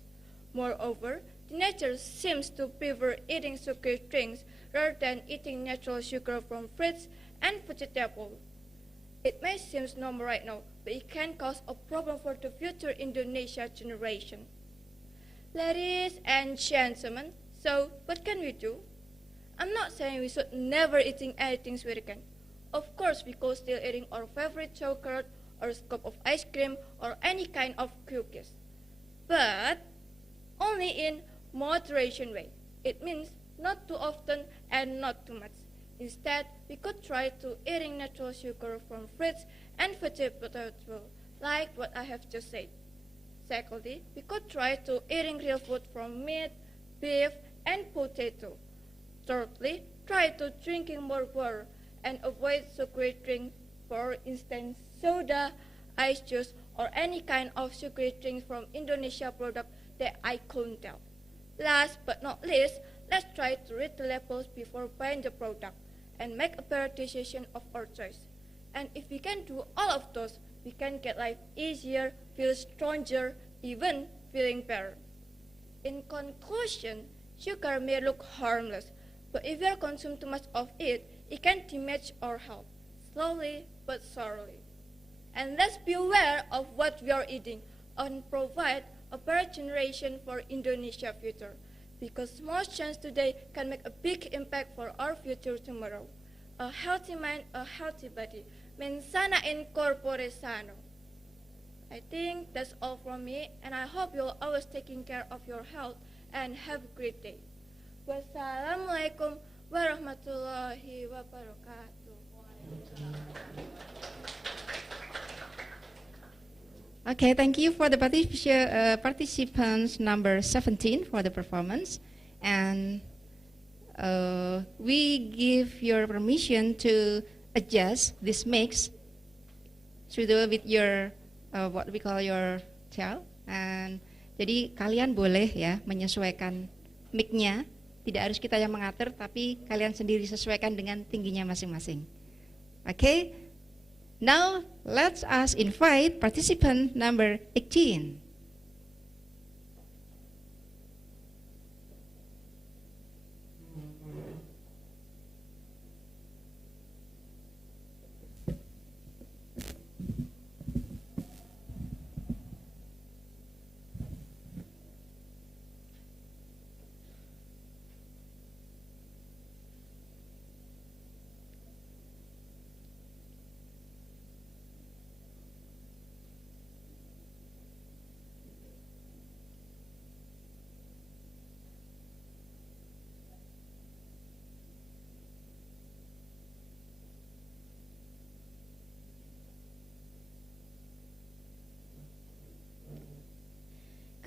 Moreover, teenagers seem to prefer eating sugary drinks rather than eating natural sugar from fruits and vegetables. It may seem normal right now, but it can cause a problem for the future Indonesia generation. Ladies and gentlemen, so what can we do? I'm not saying we should never eating anything sweet again. Of course, we could still eating our favorite chocolate or scoop of ice cream or any kind of cookies, but only in moderation way. It means not too often and not too much. Instead, we could try to eating natural sugar from fruits and vegetables, like what I have just said. Secondly, we could try to eating real food from meat, beef, and potato. Thirdly, try to drinking more water and avoid sugary drinks, for instance, soda, ice juice, or any kind of sugary drinks from Indonesia product that I couldn't tell. Last but not least, let's try to read the labels before buying the product and make a better decision of our choice. And if we can do all of those, we can get life easier, feel stronger, even feeling better. In conclusion, sugar may look harmless, but if we consume too much of it, it can damage our health, slowly but surely. And let's be aware of what we are eating and provide a better generation for Indonesia future, because small change today can make a big impact for our future tomorrow. A healthy mind, a healthy body. Mens sana in corpore sano. I think that's all from me, and I hope you're always taking care of your health and have a great day. Wassalamualaikum warahmatullahi wabarakatuh. Okay, thank you for the participants number 17 for the performance. And we give your permission to adjust this mix to do with your what we call your child. And jadi kalian boleh ya menyesuaikan mic-nya, tidak harus kita yang mengatur, tapi kalian sendiri sesuaikan dengan tingginya masing-masing. Okay, now let's us invite participant number 18.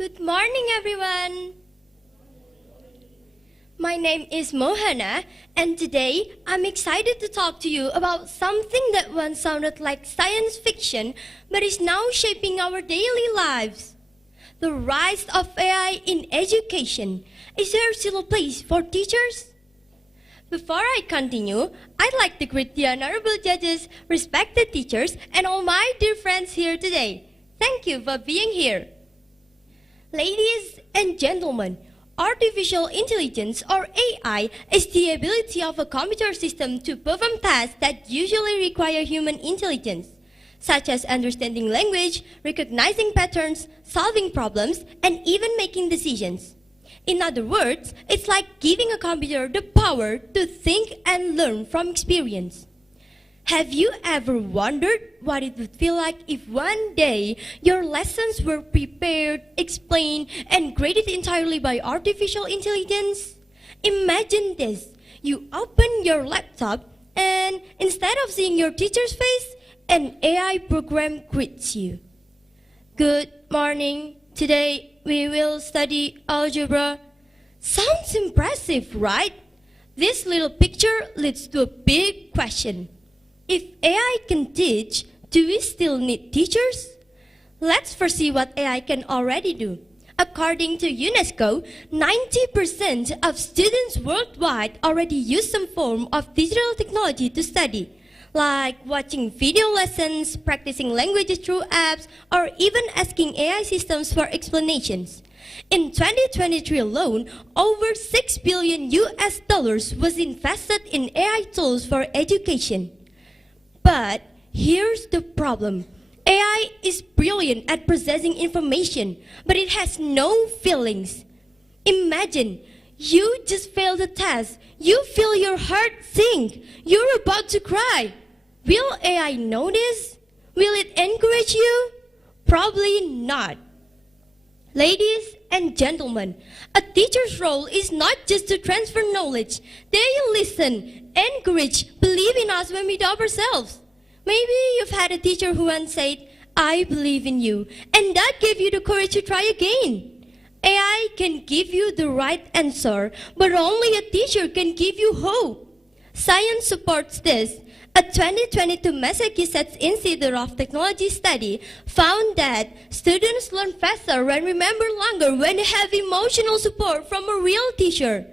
Good morning, everyone. My name is Mohana, and today I'm excited to talk to you about something that once sounded like science fiction, but is now shaping our daily lives. The rise of AI in education. Is there still a place for teachers? Before I continue, I'd like to greet the honorable judges, respected teachers, and all my dear friends here today. Thank you for being here. Ladies and gentlemen, artificial intelligence, or AI, is the ability of a computer system to perform tasks that usually require human intelligence, such as understanding language, recognizing patterns, solving problems, and even making decisions. In other words, it's like giving a computer the power to think and learn from experience. Have you ever wondered what it would feel like if one day your lessons were prepared, explained, and graded entirely by artificial intelligence? Imagine this. You open your laptop and instead of seeing your teacher's face, an AI program greets you. Good morning. Today we will study algebra. Sounds impressive, right? This little picture leads to a big question. If AI can teach, do we still need teachers? Let's first see what AI can already do. According to UNESCO, 90% of students worldwide already use some form of digital technology to study, like watching video lessons, practicing languages through apps, or even asking AI systems for explanations. In 2023 alone, over $6 billion was invested in AI tools for education. But here's the problem. AI is brilliant at processing information, but it has no feelings. Imagine, you just failed a test. You feel your heart sink. You're about to cry. Will AI notice? Will it encourage you? Probably not. Ladies and gentlemen, a teacher's role is not just to transfer knowledge. They listen, encourage, believe in us when we doubt ourselves. Maybe you've had a teacher who once said, "I believe in you," and that gave you the courage to try again. AI can give you the right answer, but only a teacher can give you hope. Science supports this. A 2022 Massachusetts Institute of Technology study found that students learn faster and remember longer when they have emotional support from a real teacher.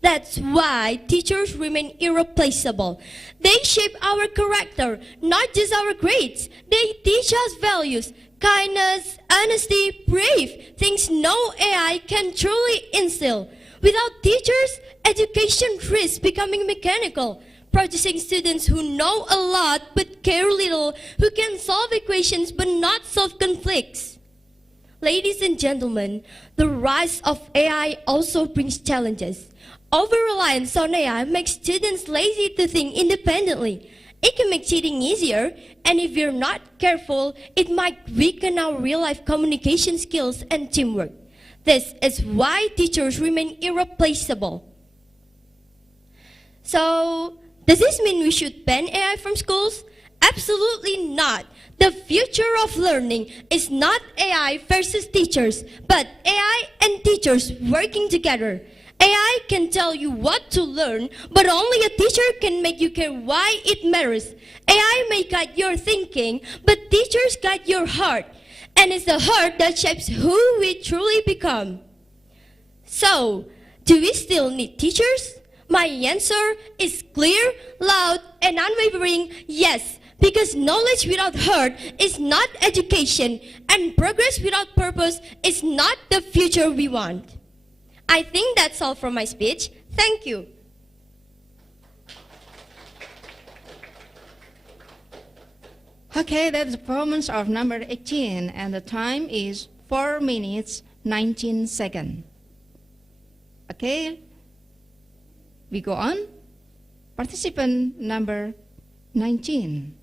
That's why teachers remain irreplaceable. They shape our character, not just our grades. They teach us values, kindness, honesty, brave, things no AI can truly instill. Without teachers, education risks becoming mechanical, producing students who know a lot but care little, who can solve equations but not solve conflicts. Ladies and gentlemen, the rise of AI also brings challenges. Over-reliance on AI makes students lazy to think independently. It can make cheating easier, and if we're not careful, it might weaken our real-life communication skills and teamwork. This is why teachers remain irreplaceable. So, does this mean we should ban AI from schools? Absolutely not. The future of learning is not AI versus teachers, but AI and teachers working together. AI can tell you what to learn, but only a teacher can make you care why it matters. AI may guide your thinking, but teachers guide your heart. And it's the heart that shapes who we truly become. So, do we still need teachers? My answer is clear, loud, and unwavering yes, because knowledge without heart is not education, and progress without purpose is not the future we want. I think that's all from my speech. Thank you. Okay, that's the performance of number 18, and the time is 4 minutes, 19 seconds. Okay, we go on. Participant number 19.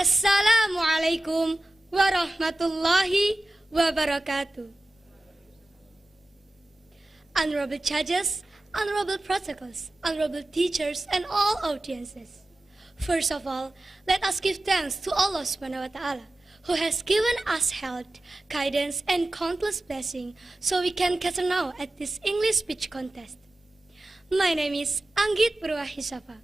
Assalamualaikum warahmatullahi wabarakatuh. Honorable judges, honorable protocols, honorable teachers, and all audiences. First of all, let us give thanks to Allah subhanahu wa ta'ala, who has given us health, guidance, and countless blessings so we can gather now at this English speech contest. My name is Anggit Purwahisapa,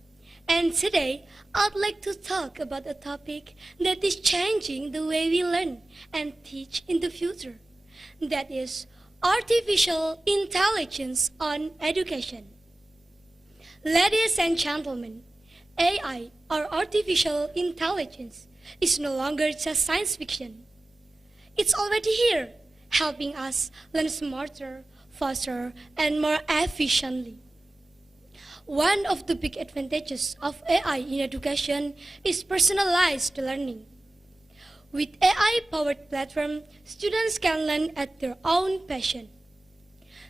and today I'd like to talk about a topic that is changing the way we learn and teach in the future. That is artificial intelligence on education. Ladies and gentlemen, AI, or artificial intelligence, is no longer just science fiction. It's already here, helping us learn smarter, faster, and more efficiently. One of the big advantages of AI in education is personalized learning. With AI-powered platform, students can learn at their own pace.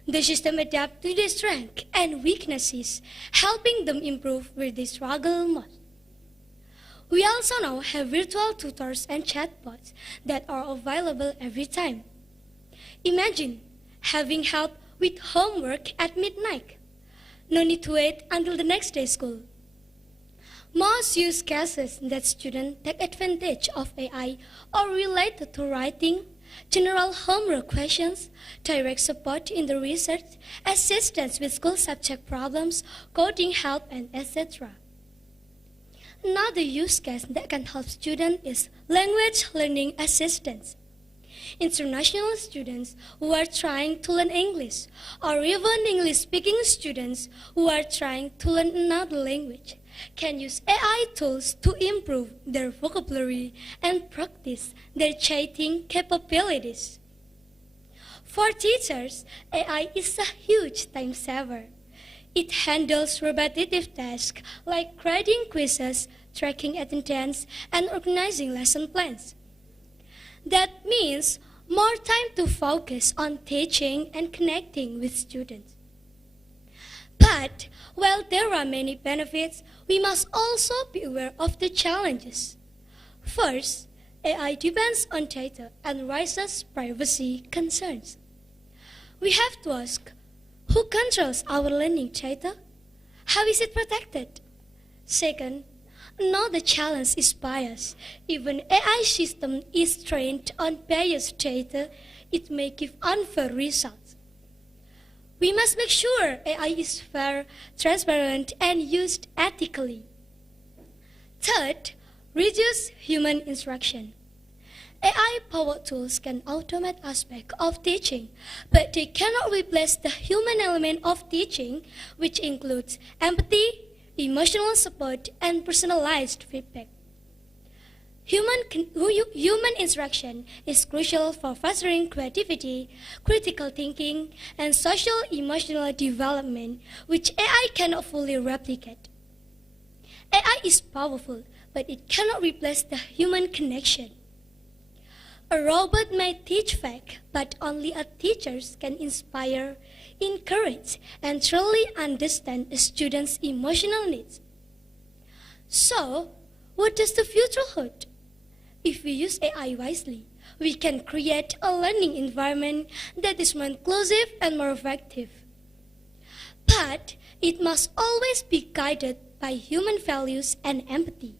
The system adapts to their strengths and weaknesses, helping them improve where they struggle most. We also now have virtual tutors and chatbots that are available every time. Imagine having help with homework at midnight. No need to wait until the next day's school. Most use cases that students take advantage of AI are related to writing, general homework questions, direct support in the research, assistance with school subject problems, coding help, and etc. Another use case that can help students is language learning assistance. International students who are trying to learn English, or even English-speaking students who are trying to learn another language, can use AI tools to improve their vocabulary and practice their chatting capabilities. For teachers, AI is a huge time saver. It handles repetitive tasks like grading quizzes, tracking attendance, and organizing lesson plans. That means more time to focus on teaching and connecting with students. But while there are many benefits, we must also be aware of the challenges. First, AI depends on data and raises privacy concerns. We have to ask, who controls our learning data? How is it protected? Second, another challenge is bias. Even AI system is trained on biased data, it may give unfair results. We must make sure AI is fair, transparent, and used ethically. Third, reduce human interaction. AI-powered tools can automate aspects of teaching, but they cannot replace the human element of teaching, which includes empathy, emotional support, and personalized feedback. Human interaction is crucial for fostering creativity, critical thinking, and social-emotional development, which AI cannot fully replicate. AI is powerful, but it cannot replace the human connection. A robot may teach facts, but only a teacher can inspire, encourage, and truly understand a student's emotional needs. So, what does the future hold? If we use AI wisely, we can create a learning environment that is more inclusive and more effective. But it must always be guided by human values and empathy.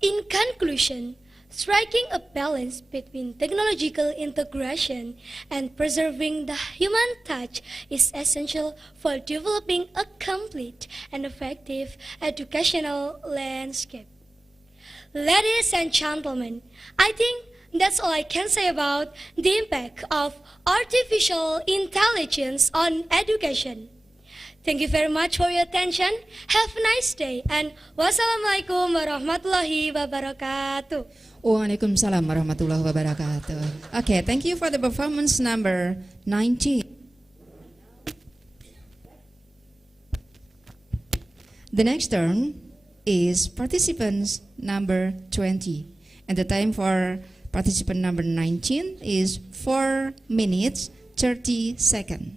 In conclusion, striking a balance between technological integration and preserving the human touch is essential for developing a complete and effective educational landscape. Ladies and gentlemen, I think that's all I can say about the impact of artificial intelligence on education. Thank you very much for your attention. Have a nice day, and wassalamualaikum warahmatullahi wabarakatuh. Waalaikumsalam warahmatullahi wabarakatuh. Okay, thank you for the performance number 19. The next turn is participants number 20. And the time for participant number 19 is 4 minutes 30 seconds.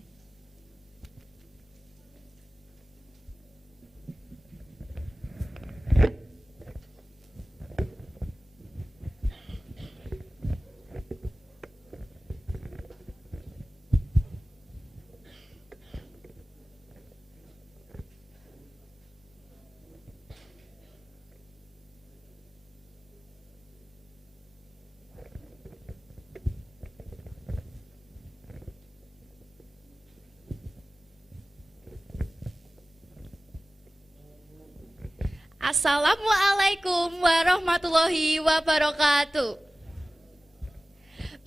Assalamualaikum warahmatullahi wabarakatuh.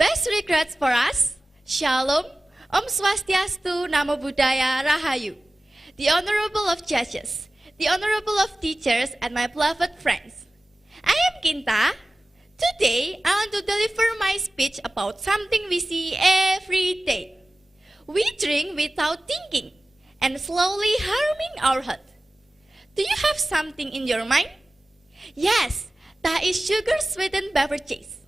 Best regards for us. Shalom, Om Swastiastu, Namo Buddhaya, Rahayu. The Honorable of Judges, the Honorable of Teachers, and my beloved friends. I am Kinta. Today, I want to deliver my speech about something we see every day. We drink without thinking and slowly harming our health. Do you have something in your mind? Yes, that is sugar-sweetened beverages.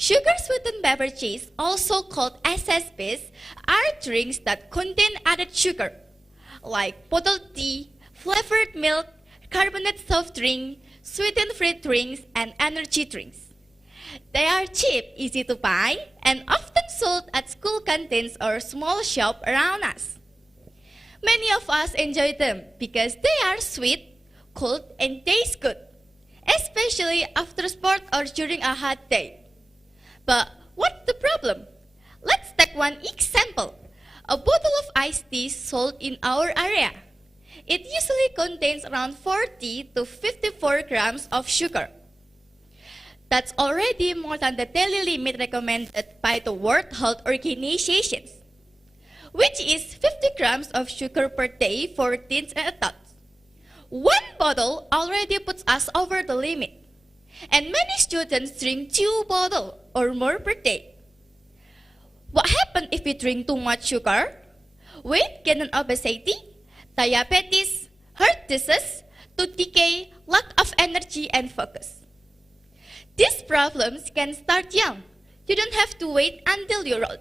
Sugar-sweetened beverages, also called SSBs, are drinks that contain added sugar, like bottled tea, flavored milk, carbonated soft drink, sweetened fruit drinks, and energy drinks. They are cheap, easy to buy, and often sold at school canteens or small shops around us. Many of us enjoy them because they are sweet, cold, and taste good, especially after sport or during a hot day. But what's the problem? Let's take one example. A bottle of iced tea sold in our area. It usually contains around 40 to 54 grams of sugar. That's already more than the daily limit recommended by the World Health Organization, which is 50 grams of sugar per day for teens and adults. One bottle already puts us over the limit, and many students drink 2 bottles or more per day. What happens if we drink too much sugar? Weight gain and obesity, diabetes, heart disease, tooth decay, lack of energy and focus. These problems can start young. You don't have to wait until you're old.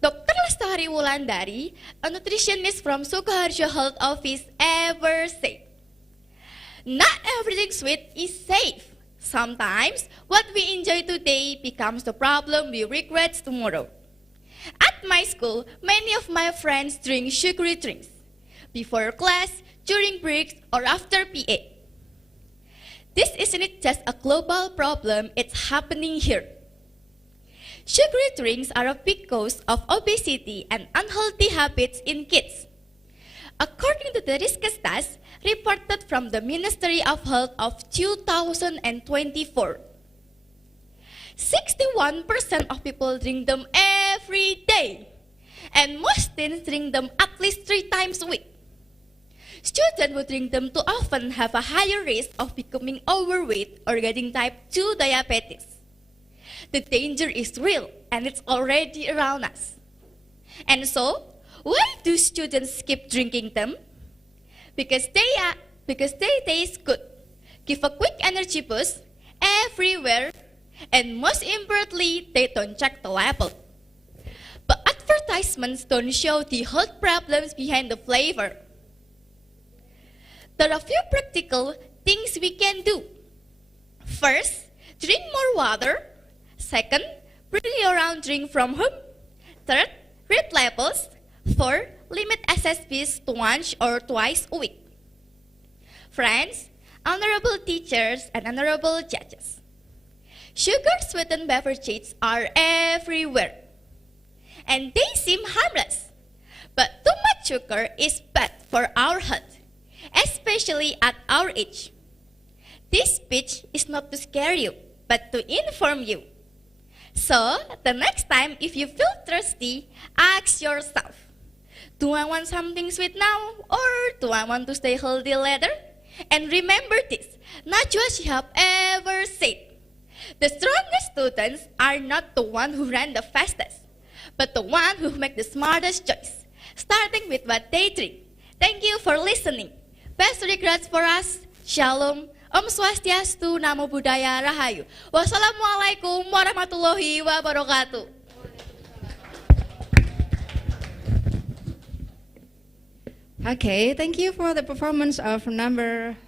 Dr. Lestari Wulandari, a nutritionist from SUKOHARJO Health Office, ever said, "Not everything sweet is safe. Sometimes what we enjoy today becomes the problem we regret tomorrow." At my school, many of my friends drink sugary drinks before class, during breaks, or after PA. This isn't just a global problem, it's happening here. Sugary drinks are a big cause of obesity and unhealthy habits in kids. According to the risk studies reported from the Ministry of Health of 2024, 61% of people drink them every day, and most teens drink them at least 3 times a week. Students who drink them too often have a higher risk of becoming overweight or getting type 2 diabetes. The danger is real, and it's already around us. And so, why do students keep drinking them? Because they taste good, give a quick energy boost everywhere, and most importantly, they don't check the label. But advertisements don't show the health problems behind the flavor. There are a few practical things we can do. First, drink more water. Second, bring your own drink from home. Third, read labels. Fourth, limit SSBs to once or twice a week. Friends, honorable teachers, and honorable judges, sugar-sweetened beverages are everywhere, and they seem harmless. But too much sugar is bad for our health, especially at our age. This speech is not to scare you, but to inform you. So, the next time if you feel thirsty, ask yourself, do I want something sweet now, or do I want to stay healthy later? And remember this, Najwa Shihab ever said, the strongest students are not the one who ran the fastest, but the one who make the smartest choice, starting with what they drink. Thank you for listening. Best regards for us. Shalom. Om Swastiastu, Namo Buddhaya, Rahayu. Wassalamualaikum warahmatullahi wabarakatuh. Okay, thank you for the performance of number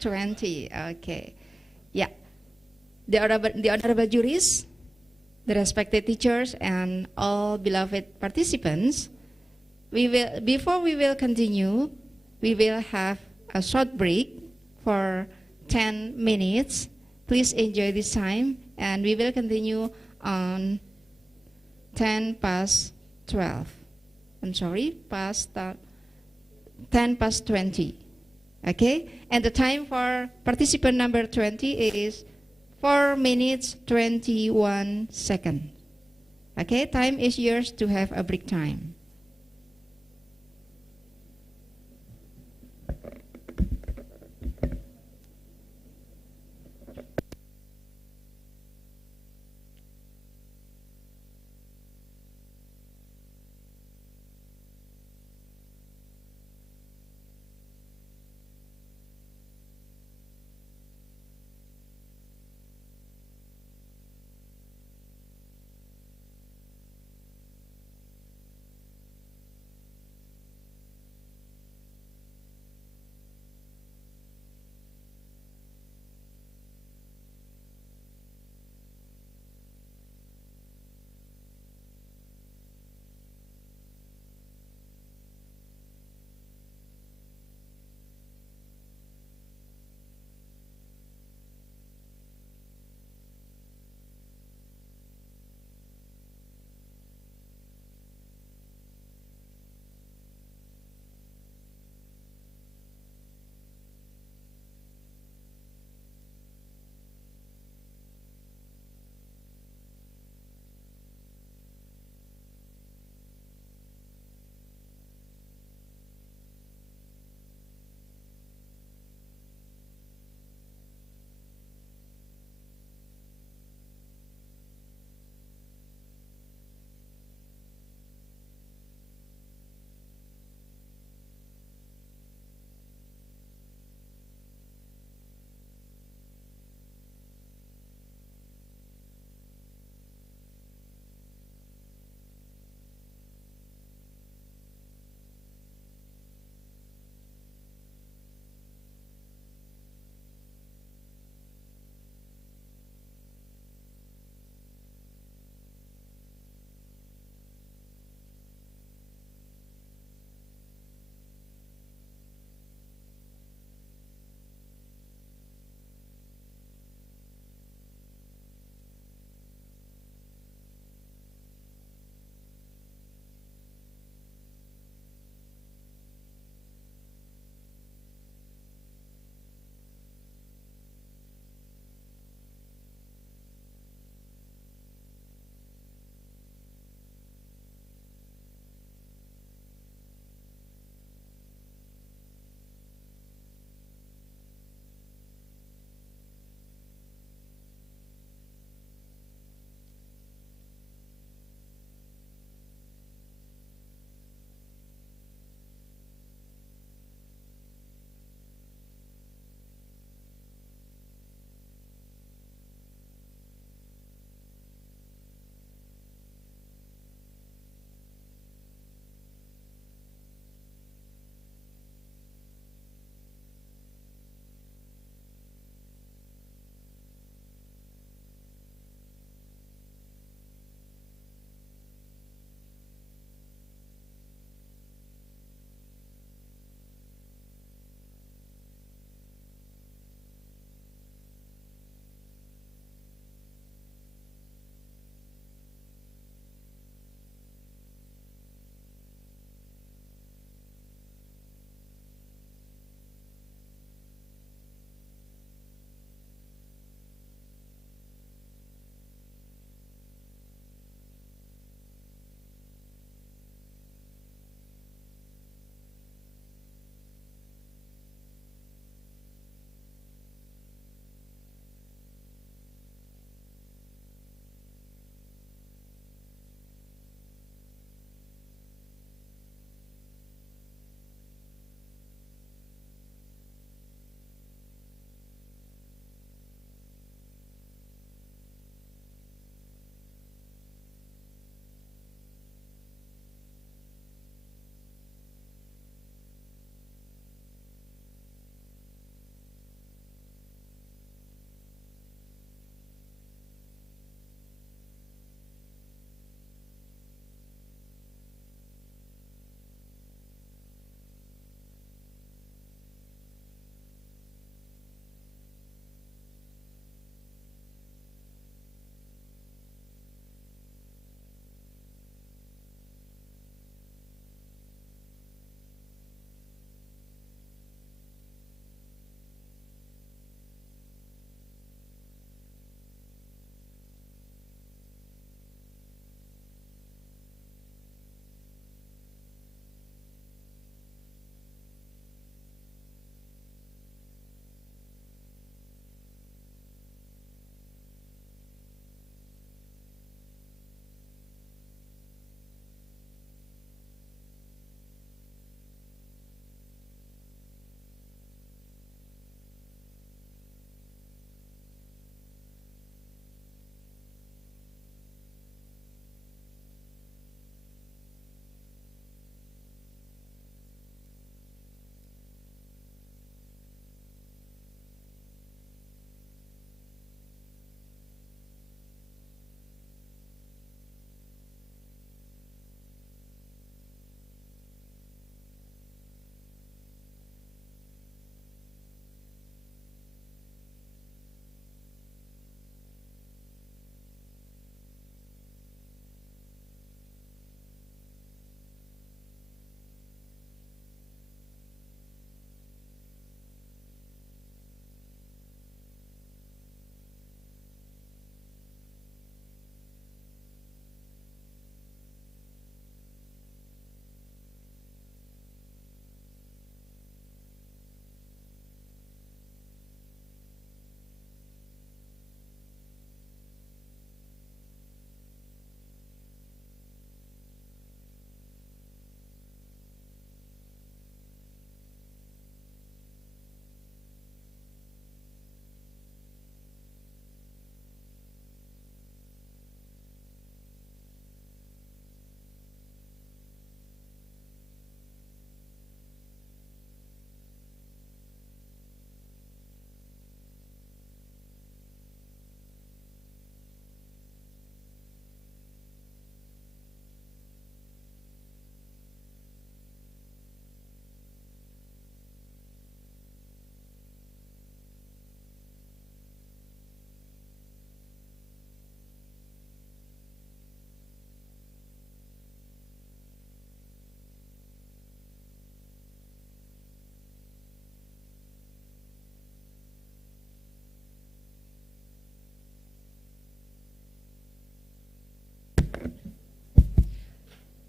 20. Okay, yeah. The honorable juries, the respected teachers, and all beloved participants, before we will continue, we will have a short break for 10 minutes. Please enjoy this time, and we will continue on 10 past 12. I'm sorry, past 10 past 20. Okay? And the time for participant number 20 is 4 minutes 21 seconds. Okay? Time is yours to have a break time.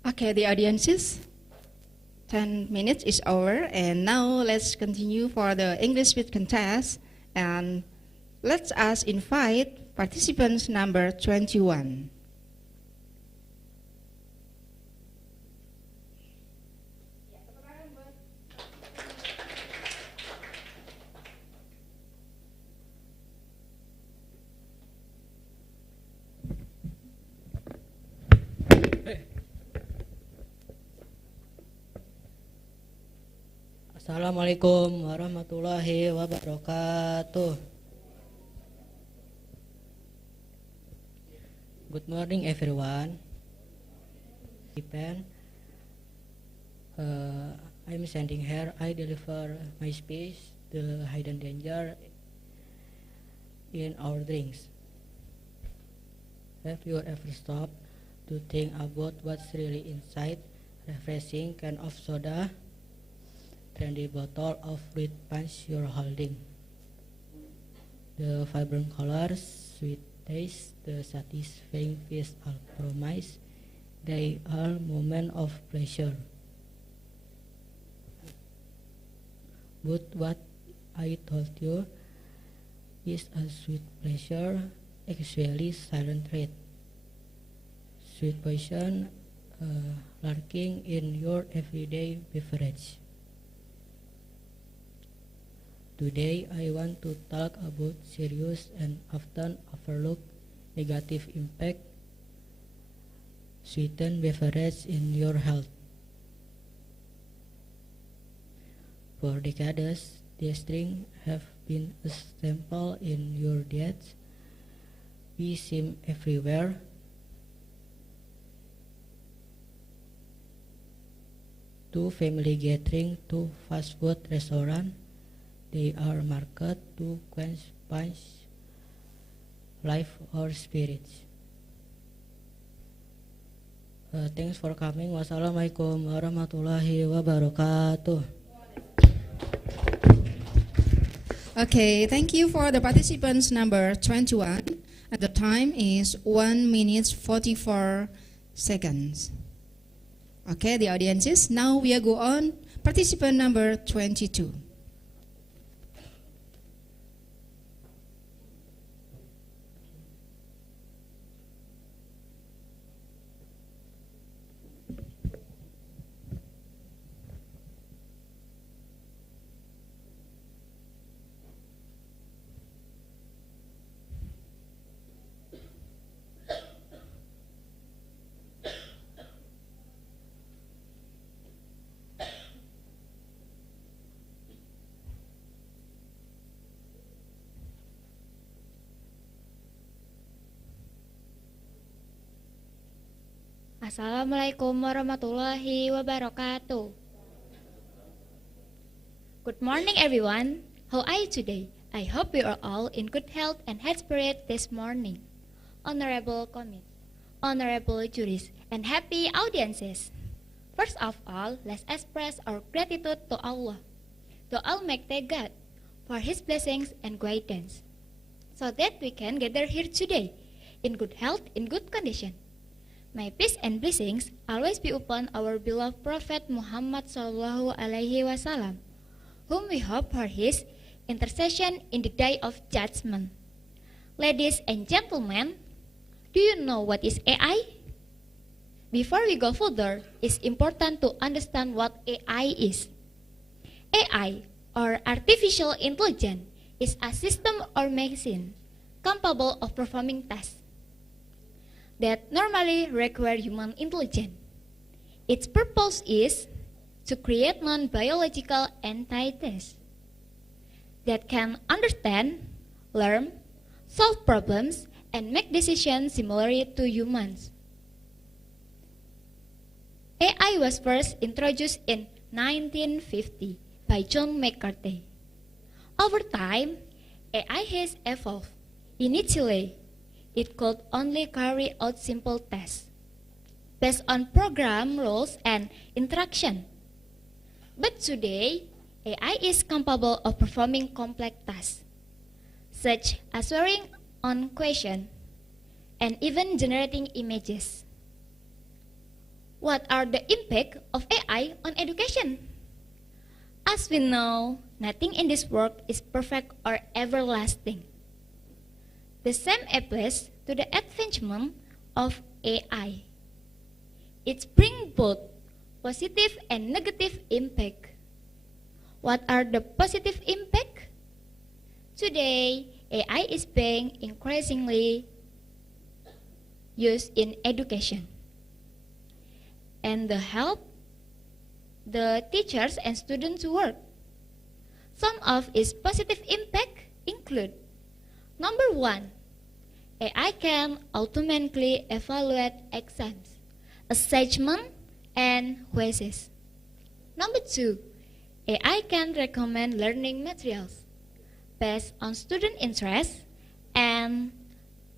Okay, the audiences, 10 minutes is over, and now let's continue for the English speech contest, and let us invite participants number 21. Assalamualaikum warahmatullahi wabarakatuh. Good morning everyone. I'm standing here. I deliver my speech, the hidden danger in our drinks. Have you ever stopped to think about what's really inside refreshing can of soda? Trendy bottle of fruit punch you're holding. The vibrant colors, sweet taste, the satisfying feast all promise, they are moments of pleasure. But what I told you is a sweet pleasure, actually silent threat. Sweet poison lurking in your everyday beverage. Today I want to talk about serious and often overlooked negative impact sweetened beverage in your health. For decades, these drinks have been a staple in your diets. We seem everywhere. To family gathering, to fast food restaurant, they are marketed to quench punch, life or spirits. Thanks for coming. Wassalamualaikum warahmatullahi wabarakatuh. Okay, thank you for the participants number 21. And the time is 1 minute 44 seconds. Okay, the audiences. Now we are go on participant number 22. Assalamualaikum warahmatullahi wabarakatuh. Good morning everyone. How are you today? I hope you are all in good health and high spirit this morning. Honorable committee, honorable juries, and happy audiences. First of all, let's express our gratitude to Allah, to Almighty God, for His blessings and guidance, so that we can gather here today in good health, in good condition. May peace and blessings always be upon our beloved Prophet Muhammad Sallallahu Alaihi Wasallam, whom we hope for his intercession in the day of judgment. Ladies and gentlemen, do you know what is AI? Before we go further, it's important to understand what AI is. AI, or artificial intelligence, is a system or machine capable of performing tasks that normally require human intelligence. Its purpose is to create non-biological entities that can understand, learn, solve problems, and make decisions similarly to humans. AI was first introduced in 1950 by John McCarthy. Over time, AI has evolved. Initially, it could only carry out simple tasks based on program rules and interaction. But today, AI is capable of performing complex tasks, such as answering on questions and even generating images. What are the impact of AI on education? As we know, nothing in this world is perfect or everlasting. The same applies to the advancement of AI. It brings both positive and negative impact. What are the positive impact? Today, AI is being increasingly used in education and the help the teachers and students work. Some of its positive impact include: number one, AI can automatically evaluate exams, assessment, and quizzes. Number two, AI can recommend learning materials based on student interest and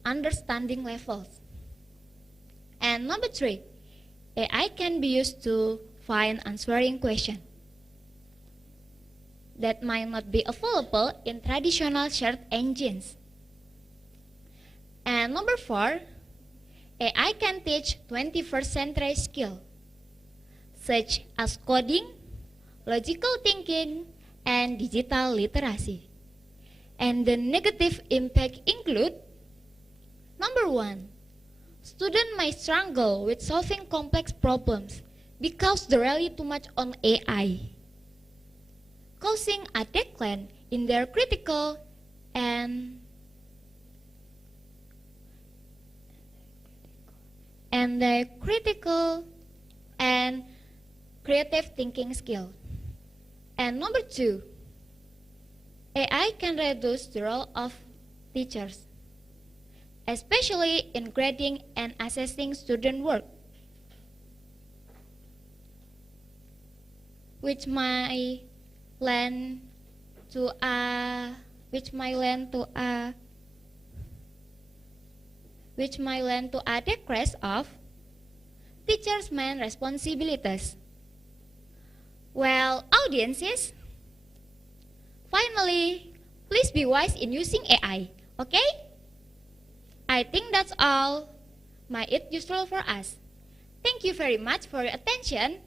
understanding levels. And number three, AI can be used to find answering questions that might not be available in traditional search engines. And number four, AI can teach 21st century skills such as coding, logical thinking, and digital literacy. And the negative impact include: number one, students may struggle with solving complex problems because they rely too much on AI, causing a decline in their critical and creative thinking skill. And number two, AI can reduce the role of teachers, especially in grading and assessing student work, which might lend to a decrease of teachers' main responsibilities. Well, audiences, finally, please be wise in using AI, okay? I think that's all. Might it useful for us. Thank you very much for your attention.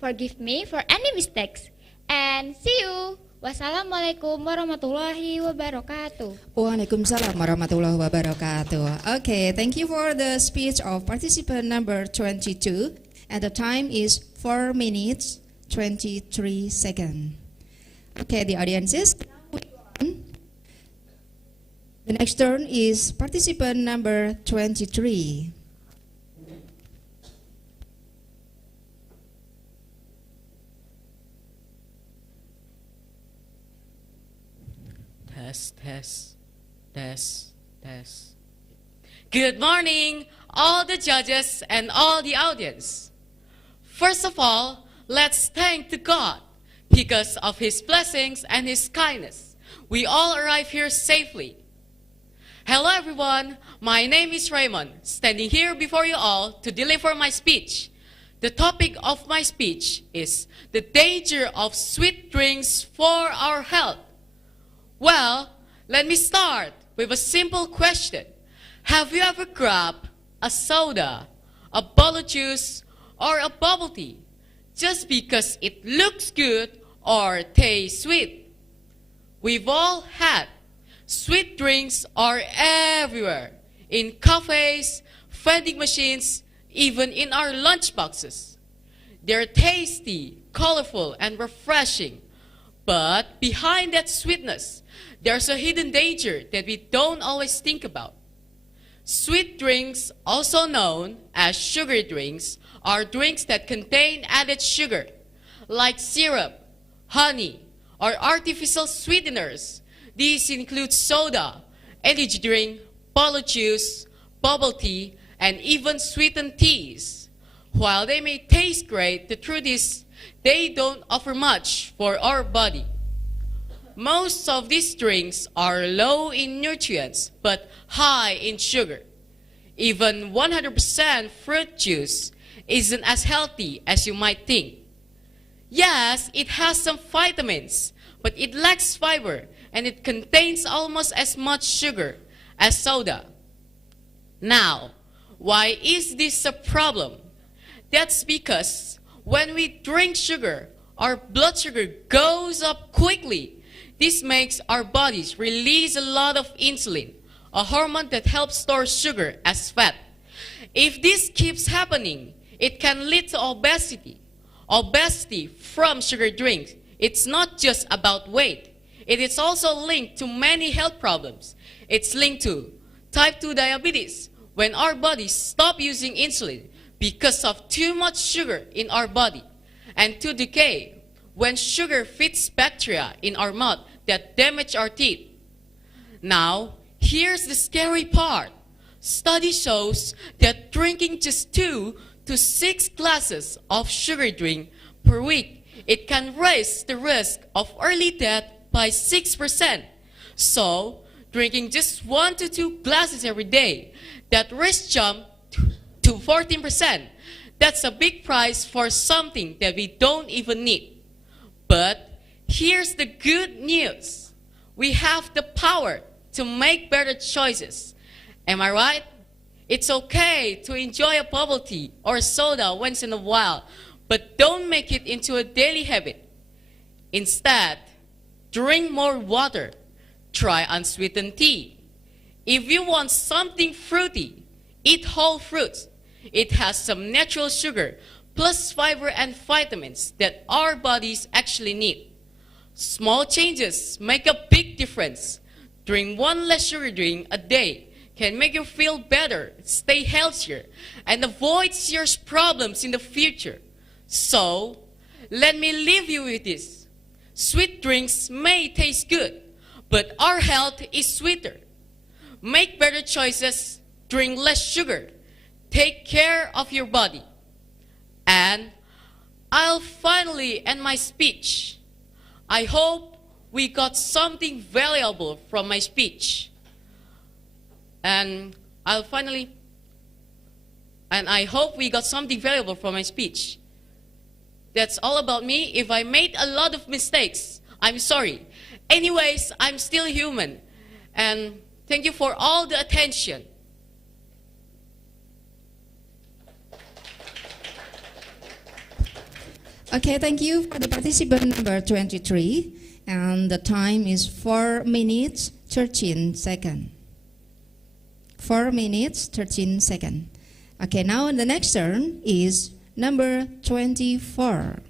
Forgive me for any mistakes. And see you. Wassalamualaikum warahmatullahi wabarakatuh. Waalaikumsalam warahmatullahi wabarakatuh. Okay, thank you for the speech of participant number 22. And the time is 4 minutes, 23 seconds. Okay, the audiences. The next turn is participant number 23. Test. Good morning, all the judges and all the audience. First of all, let's thank to God. Because of His blessings and His kindness, we all arrive here safely. Hello everyone, my name is Raymond, standing here before you all to deliver my speech. The topic of my speech is the danger of sweet drinks for our health. Well, let me start with a simple question. Have you ever grabbed a soda, a bottle of juice, or a bubble tea just because it looks good or tastes sweet? We've all had. Sweet drinks are everywhere, in cafes, vending machines, even in our lunch boxes. They're tasty, colorful, and refreshing. But behind that sweetness, there's a hidden danger that we don't always think about. Sweet drinks, also known as sugary drinks, are drinks that contain added sugar, like syrup, honey, or artificial sweeteners. These include soda, energy drink, bottle juice, bubble tea, and even sweetened teas. While they may taste great, the truth is they don't offer much for our body. Most of these drinks are low in nutrients but high in sugar. Even 100% fruit juice isn't as healthy as you might think. Yes, it has some vitamins, but it lacks fiber and it contains almost as much sugar as soda. Now, why is this a problem? That's because when we drink sugar, our blood sugar goes up quickly. This makes our bodies release a lot of insulin, a hormone that helps store sugar as fat. If this keeps happening, it can lead to obesity. Obesity from sugar drinks. It's not just about weight. It is also linked to many health problems. It's linked to type 2 diabetes, when our bodies stop using insulin because of too much sugar in our body, and tooth decay, when sugar feeds bacteria in our mouth that damage our teeth. Now, here's the scary part. Study shows that drinking just 2 to 6 glasses of sugar drink per week, it can raise the risk of early death by 6%. So, drinking just 1 to 2 glasses every day, that risk jump to 14%. That's a big price for something that we don't even need. But here's the good news. We have the power to make better choices. Am I right? It's okay to enjoy a bubble tea or soda once in a while, but don't make it into a daily habit. Instead, drink more water. Try unsweetened tea. If you want something fruity, eat whole fruits. It has some natural sugar, plus fiber and vitamins that our bodies actually need. Small changes make a big difference. Drink 1 less sugar drink a day can make you feel better, stay healthier, and avoid serious problems in the future. So, let me leave you with this. Sweet drinks may taste good, but our health is sweeter. Make better choices, drink less sugar, take care of your body. And I'll finally end my speech. I hope we got something valuable from my speech. And I hope we got something valuable from my speech. That's all about me. If I made a lot of mistakes, I'm sorry. Anyways, I'm still human. And thank you for all the attention. Okay, thank you for the participant number 23. And the time is 4 minutes, 13 seconds. 4 minutes, 13 seconds. Okay, now the next turn is number 24.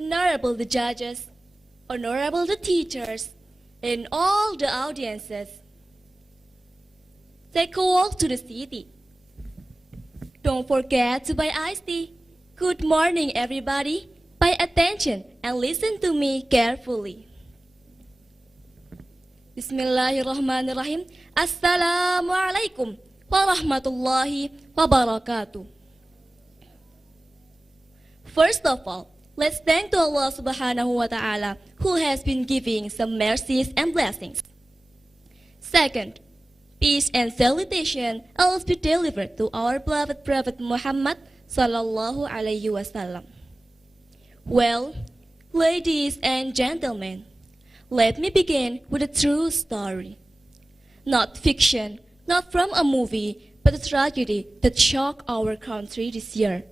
Honorable the judges, honorable the teachers, and all the audiences. Take a walk to the city. Don't forget to buy iced tea. Good morning, everybody. Pay attention and listen to me carefully. Bismillahirrahmanirrahim. Assalamualaikum warahmatullahi wabarakatuh. First of all, let's thank to Allah subhanahu wa ta'ala who has been giving some mercies and blessings. Second, peace and salutation always be delivered to our beloved Prophet Muhammad sallallahu alaihi wasallam. Well, ladies and gentlemen, let me begin with a true story. Not fiction, not from a movie, but a tragedy that shocked our country this year.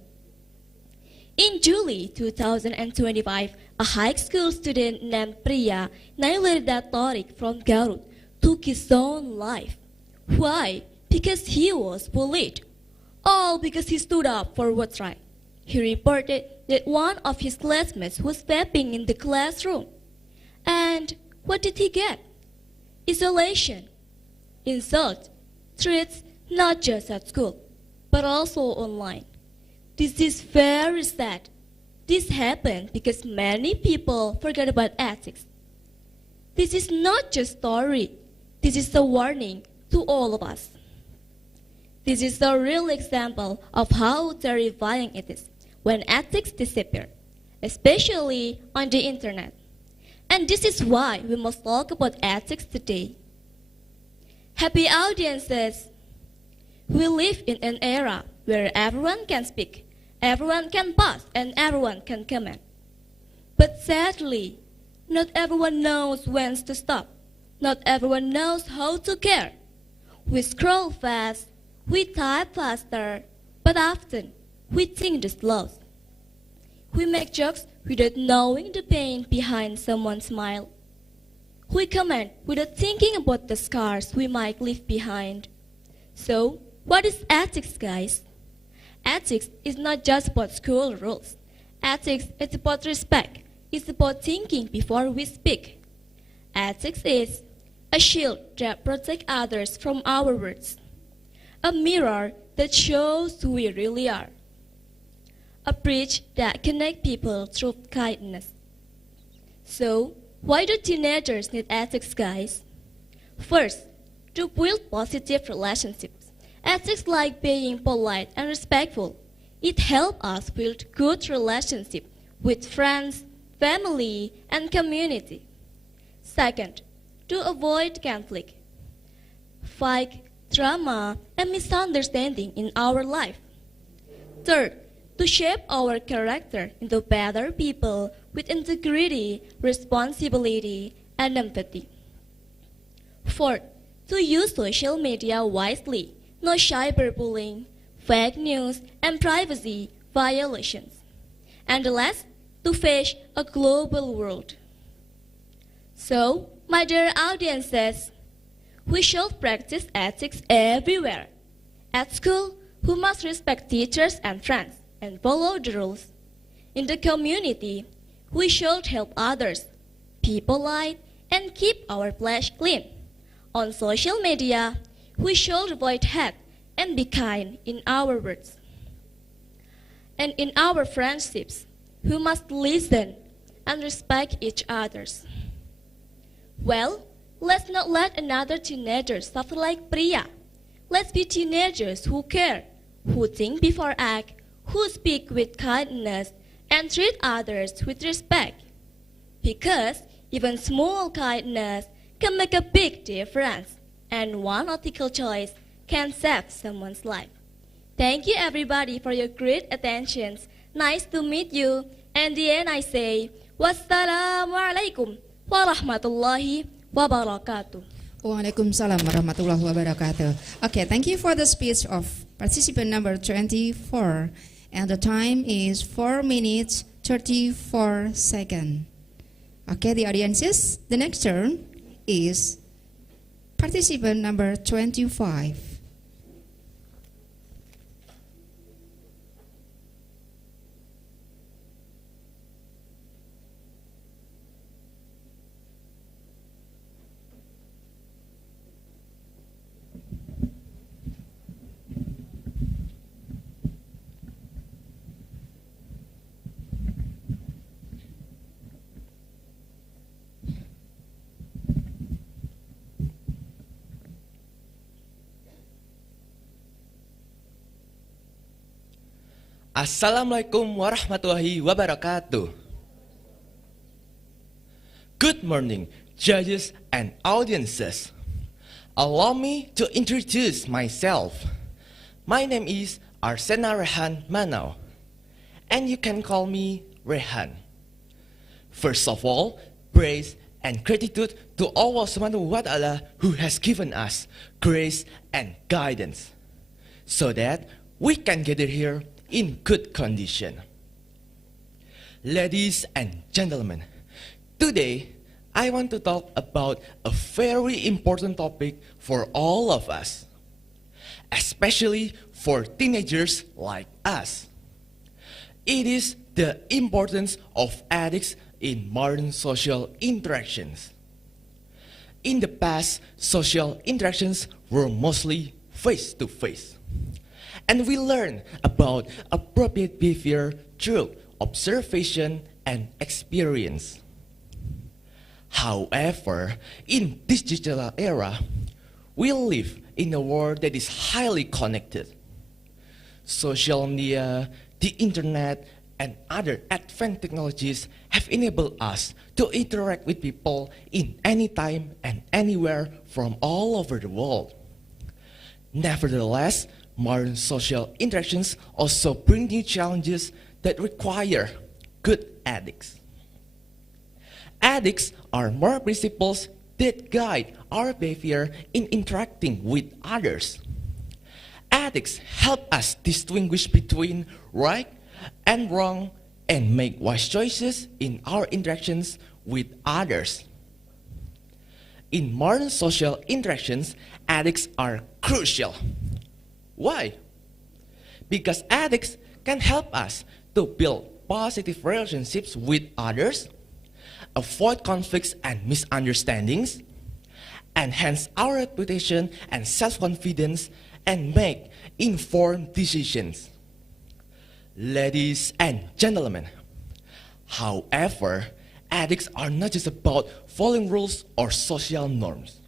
In July 2025, a high school student named Priya Nailirda Tariq from Garut took his own life. Why? Because he was bullied. All because he stood up for what's right. He reported that one of his classmates was vaping in the classroom. And what did he get? Isolation, insult, threats not just at school, but also online. This is very sad. This happened because many people forgot about ethics. This is not just a story. This is a warning to all of us. This is a real example of how terrifying it is when ethics disappear, especially on the internet. And this is why we must talk about ethics today. Happy audiences! We live in an era where everyone can speak, everyone can post, and everyone can comment. But sadly, not everyone knows when to stop. Not everyone knows how to care. We scroll fast, we type faster, but often we think the slows. We make jokes without knowing the pain behind someone's smile. We comment without thinking about the scars we might leave behind. So, what is ethics, guys? Ethics is not just about school rules. Ethics is about respect. It's about thinking before we speak. Ethics is a shield that protects others from our words. A mirror that shows who we really are. A bridge that connects people through kindness. So, why do teenagers need ethics, guys? First, to build positive relationships. Ethics like being polite and respectful. It helps us build good relationships with friends, family, and community. Second, to avoid conflict, fight, drama, and misunderstanding in our life. Third, to shape our character into better people with integrity, responsibility, and empathy. Fourth, to use social media wisely, no cyberbullying, fake news, and privacy violations. And last, to face a global world. So, my dear audiences, we should practice ethics everywhere. At school, we must respect teachers and friends and follow the rules. In the community, we should help others, be polite, and keep our place clean. On social media, we should avoid hate and be kind in our words. And in our friendships, we must listen and respect each other's. Well, let's not let another teenager suffer like Priya. Let's be teenagers who care, who think before act, who speak with kindness, and treat others with respect. Because even small kindness can make a big difference, and one ethical choice can save someone's life. Thank you everybody for your great attention. Nice to meet you. And the end I say, Wassalamualaikum warahmatullahi wabarakatuh. Waalaikumsalam warahmatullahi wabarakatuh. Okay, thank you for the speech of participant number 24. And the time is 4 minutes 34 seconds. Okay, the audiences, the next turn is participant number 25. Assalamualaikum warahmatullahi wabarakatuh. Good morning, judges and audiences. Allow me to introduce myself. My name is Arsena Rehan Manau, and you can call me Rehan. First of all, praise and gratitude to Allah Subhanahu wa Ta'ala who has given us grace and guidance so that we can gather here in good condition. Ladies and gentlemen, today I want to talk about a very important topic for all of us, especially for teenagers like us. It is the importance of ethics in modern social interactions. In the past, social interactions were mostly face-to-face. And we learn about appropriate behavior through observation and experience. However, in this digital era, we live in a world that is highly connected. Social media, the internet, and other advanced technologies have enabled us to interact with people in any time and anywhere from all over the world. Nevertheless, modern social interactions also bring new challenges that require good ethics. Ethics are moral principles that guide our behavior in interacting with others. Ethics help us distinguish between right and wrong and make wise choices in our interactions with others. In modern social interactions, ethics are crucial. Why? Because ethics can help us to build positive relationships with others, avoid conflicts and misunderstandings, enhance our reputation and self-confidence, and make informed decisions. Ladies and gentlemen, however, ethics are not just about following rules or social norms.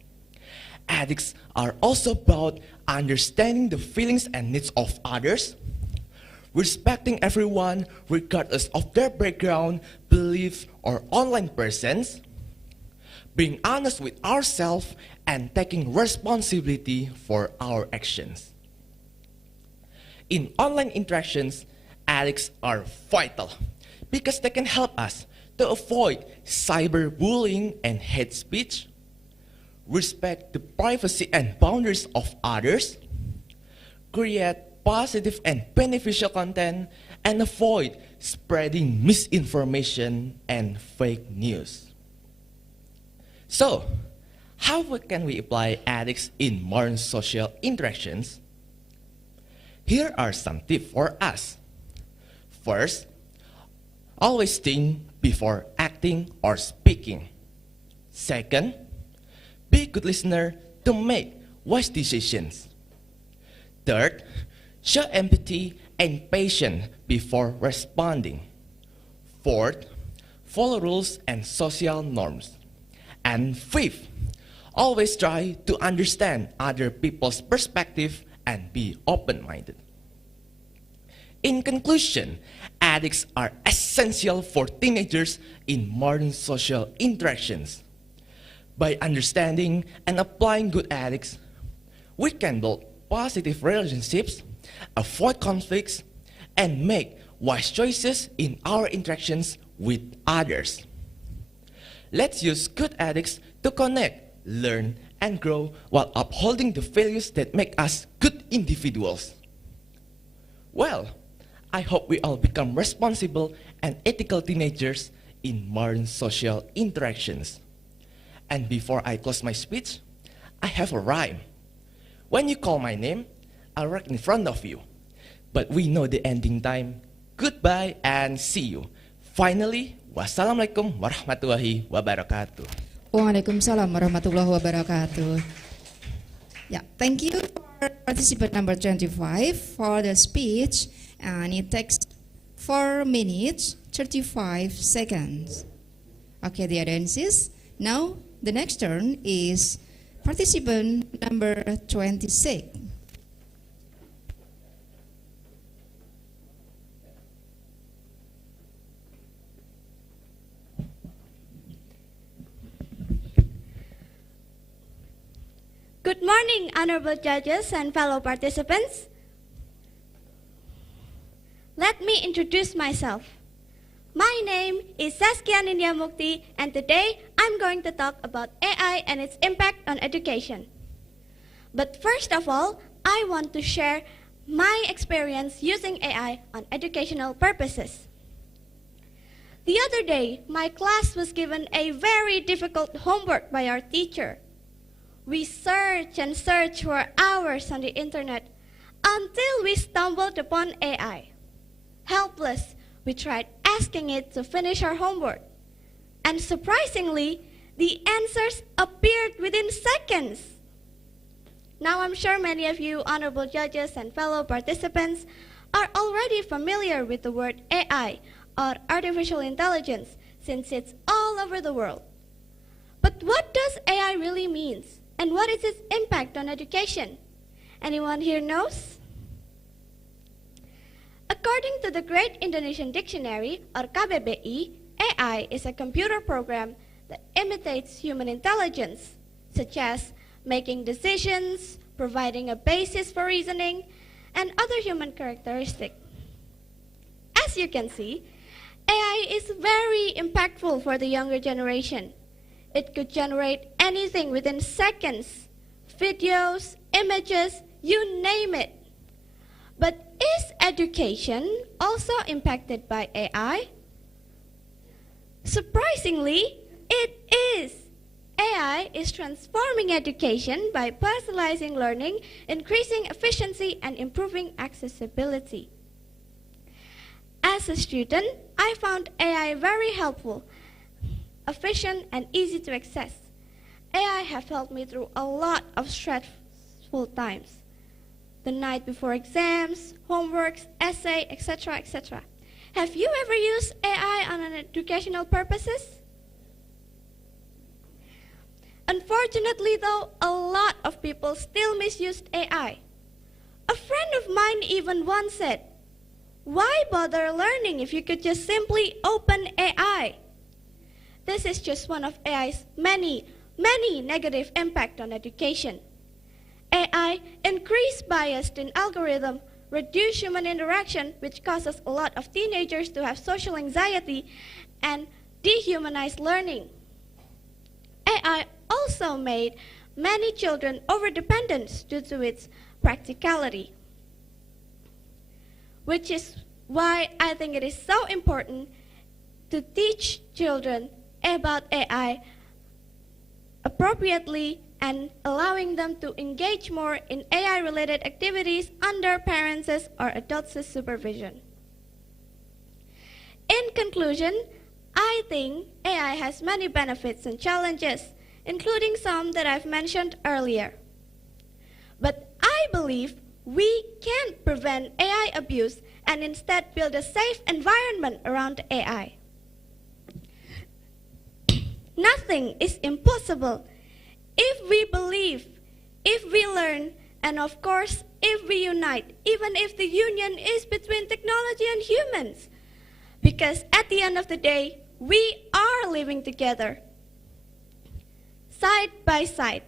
Ethics are also about understanding the feelings and needs of others, respecting everyone regardless of their background, belief, or online presence, being honest with ourselves, and taking responsibility for our actions. In online interactions, ethics are vital because they can help us to avoid cyberbullying and hate speech, respect the privacy and boundaries of others, create positive and beneficial content, and avoid spreading misinformation and fake news. So, how can we apply ethics in modern social interactions? Here are some tips for us. First, always think before acting or speaking. Second, be a good listener to make wise decisions. Third, show empathy and patience before responding. Fourth, follow rules and social norms. And fifth, always try to understand other people's perspective and be open-minded. In conclusion, ethics are essential for teenagers in modern social interactions. By understanding and applying good ethics, we can build positive relationships, avoid conflicts, and make wise choices in our interactions with others. Let's use good ethics to connect, learn, and grow while upholding the values that make us good individuals. Well, I hope we all become responsible and ethical teenagers in modern social interactions. And before I close my speech, I have a rhyme. When you call my name, I'll walk in front of you. But we know the ending time. Goodbye and see you. Finally, wassalamualaikum warahmatullahi wabarakatuh. Waalaikumsalam warahmatullahi wabarakatuh. Yeah, thank you for participant number 25 for the speech, and it takes 4 minutes 35 seconds. Okay, the audiences. Now the next turn is participant number 26. Good morning, honorable judges and fellow participants. Let me introduce myself. My name is Saskia Nindya Mukti, and today I'm going to talk about AI and its impact on education. But first of all, I want to share my experience using AI on educational purposes. The other day, my class was given a very difficult homework by our teacher. We searched and searched for hours on the internet until we stumbled upon AI. Helpless, we tried asking it to finish our homework. And surprisingly, the answers appeared within seconds. Now I'm sure many of you honorable judges and fellow participants are already familiar with the word AI, or artificial intelligence, since it's all over the world. But what does AI really mean? And what is its impact on education? Anyone here knows? According to the Great Indonesian Dictionary, or KBBI, AI is a computer program that imitates human intelligence, such as making decisions, providing a basis for reasoning, and other human characteristics. As you can see, AI is very impactful for the younger generation. It could generate anything within seconds, videos, images, you name it. But is education also impacted by AI? Surprisingly, it is. AI is transforming education by personalizing learning, increasing efficiency, and improving accessibility. As a student, I found AI very helpful, efficient, and easy to access. AI have helped me through a lot of stressful times. The night before exams, homeworks, essay, etc., etc. Have you ever used AI on an educational purposes? Unfortunately though, a lot of people still misused AI. A friend of mine even once said, "Why bother learning if you could just simply open AI?" This is just one of AI's many negative impact on education. AI increase bias in algorithm, reduce human interaction, which causes a lot of teenagers to have social anxiety, and dehumanize learning. AI also made many children overdependent due to its practicality, which is why I think it is so important to teach children about AI appropriately and allowing them to engage more in AI-related activities under parents' or adults' supervision. In conclusion, I think AI has many benefits and challenges, including some that I've mentioned earlier. But I believe we can prevent AI abuse and instead build a safe environment around AI. Nothing is impossible if we believe, if we learn, and of course, if we unite, even if the union is between technology and humans. Because at the end of the day, we are living together, side by side.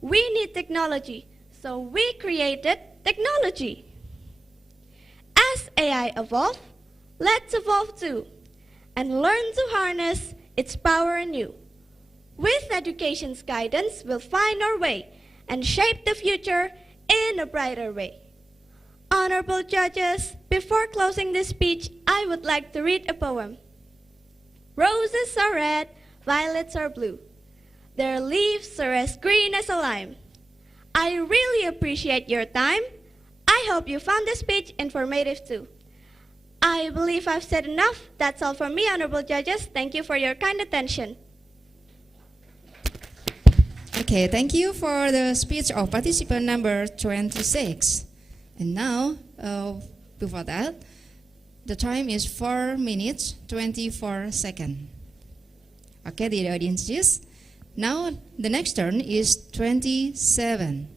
We need technology, so we created technology. As AI evolves, let's evolve too, and learn to harness its power anew. With education's guidance, we'll find our way and shape the future in a brighter way. Honorable judges, before closing this speech, I would like to read a poem. Roses are red, violets are blue. Their leaves are as green as a lime. I really appreciate your time. I hope you found this speech informative too. I believe I've said enough. That's all from me, honorable judges. Thank you for your kind attention. Okay, thank you for the speech of participant number 26. And now, before that, the time is 4 minutes, 24 seconds. Okay, the audiences. Now, the next turn is 27.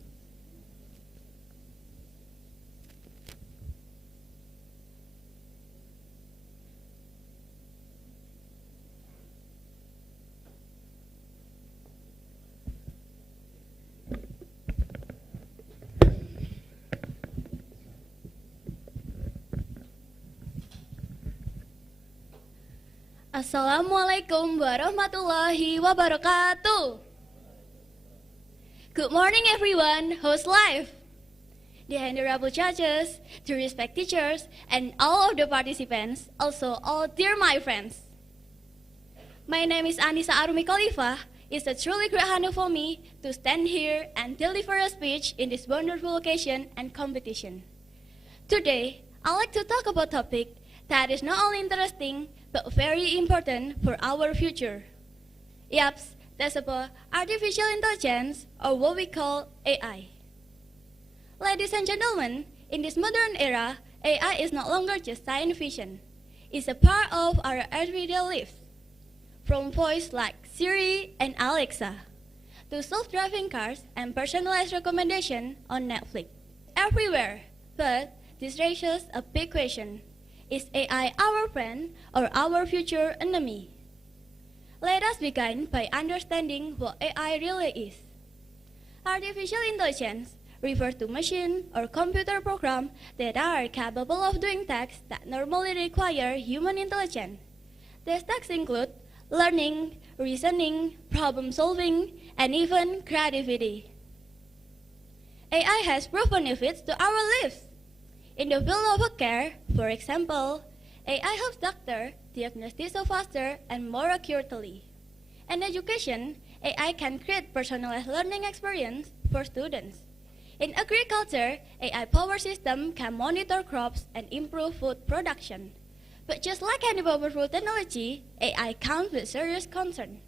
Assalamualaikum warahmatullahi wabarakatuh. Good morning everyone, how's life? The honorable judges, the respect teachers, and all of the participants, also all dear my friends. My name is Anissa Arumi Khalifa. It's a truly great honor for me to stand here and deliver a speech in this wonderful occasion and competition. Today, I'd like to talk about a topic that is not only interesting, but very important for our future. Yaps, that's about artificial intelligence, or what we call AI. Ladies and gentlemen, in this modern era, AI is no longer just science fiction. It's a part of our everyday lives. From voice like Siri and Alexa, to self-driving cars and personalized recommendation on Netflix. Everywhere, but this raises a big question. Is AI our friend or our future enemy? Let us begin by understanding what AI really is. Artificial intelligence refers to machine or computer programs that are capable of doing tasks that normally require human intelligence. These tasks include learning, reasoning, problem solving, and even creativity. AI has proven benefits to our lives. In the field of healthcare, for example, AI helps doctors diagnose faster and more accurately. In education, AI can create personalized learning experience for students. In agriculture, AI power system can monitor crops and improve food production. But just like any powerful technology, AI comes with serious concern.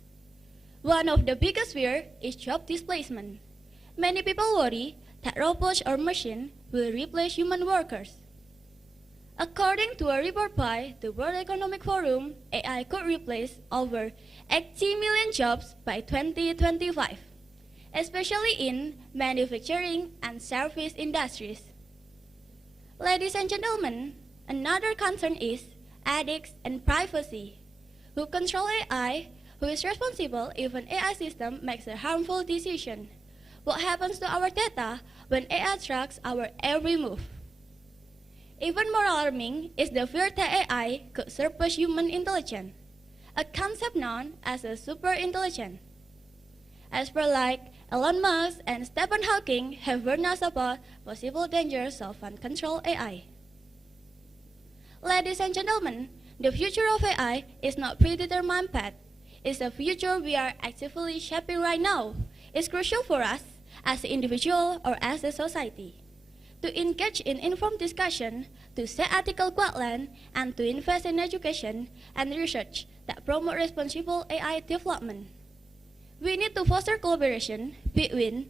One of the biggest fears is job displacement. Many people worry that robots or machines will replace human workers. According to a report by the World Economic Forum, AI could replace over 80 million jobs by 2025, especially in manufacturing and service industries. Ladies and gentlemen, another concern is ethics and privacy. Who control AI? Who is responsible if an AI system makes a harmful decision? What happens to our data when AI tracks our every move? Even more alarming is the fear that AI could surpass human intelligence, a concept known as a superintelligence. As per like Elon Musk and Stephen Hawking have warned us about possible dangers of uncontrolled AI. Ladies and gentlemen, the future of AI is not predetermined path. It's a future we are actively shaping right now. It's crucial for us as an individual or as a society to engage in informed discussion, to set ethical guidelines, and to invest in education and research that promote responsible AI development. We need to foster collaboration between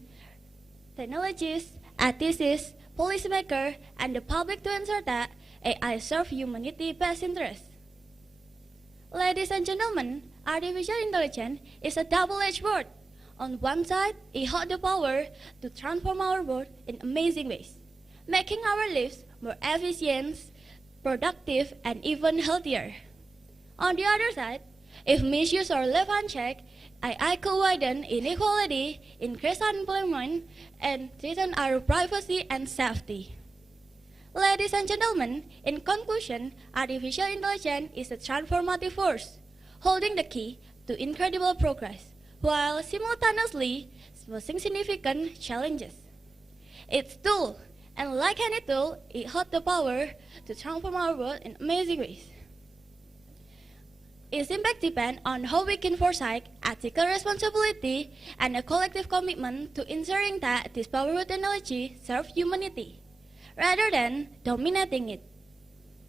technologists, ethicists, policymakers, and the public to ensure that AI serves humanity's best interests. Ladies and gentlemen, artificial intelligence is a double-edged sword. On one side, it holds the power to transform our world in amazing ways, making our lives more efficient, productive, and even healthier. On the other side, if misused or left unchecked, AI could widen inequality, increase unemployment, and threaten our privacy and safety. Ladies and gentlemen, in conclusion, artificial intelligence is a transformative force, holding the key to incredible progress, while simultaneously posing significant challenges. It's tool, and like any tool, it holds the power to transform our world in amazing ways. Its impact depends on how we can foresight, ethical responsibility, and a collective commitment to ensuring that this powerful technology serves humanity, rather than dominating it.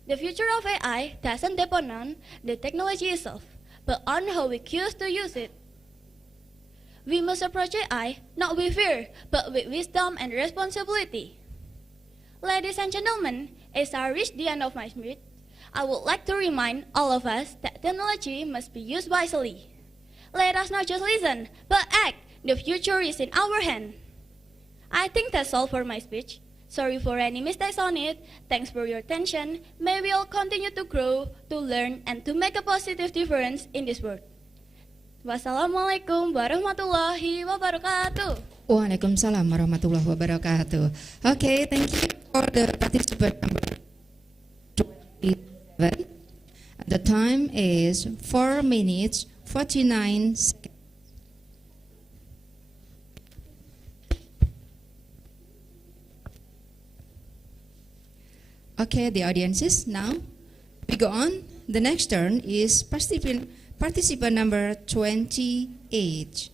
The future of AI doesn't depend on the technology itself, but on how we choose to use it. We must approach AI not with fear, but with wisdom and responsibility. Ladies and gentlemen, as I reach the end of my speech, I would like to remind all of us that technology must be used wisely. Let us not just listen, but act. The future is in our hand. I think that's all for my speech. Sorry for any mistakes on it. Thanks for your attention. May we all continue to grow, to learn, and to make a positive difference in this world. Wassalamualaikum warahmatullahi wabarakatuh. Waalaikumsalam warahmatullahi wabarakatuh. Okay, thank you for the participant number 27. The time is 4 minutes 49 seconds. Okay, the audiences, now we go on. The next turn is participant number 28.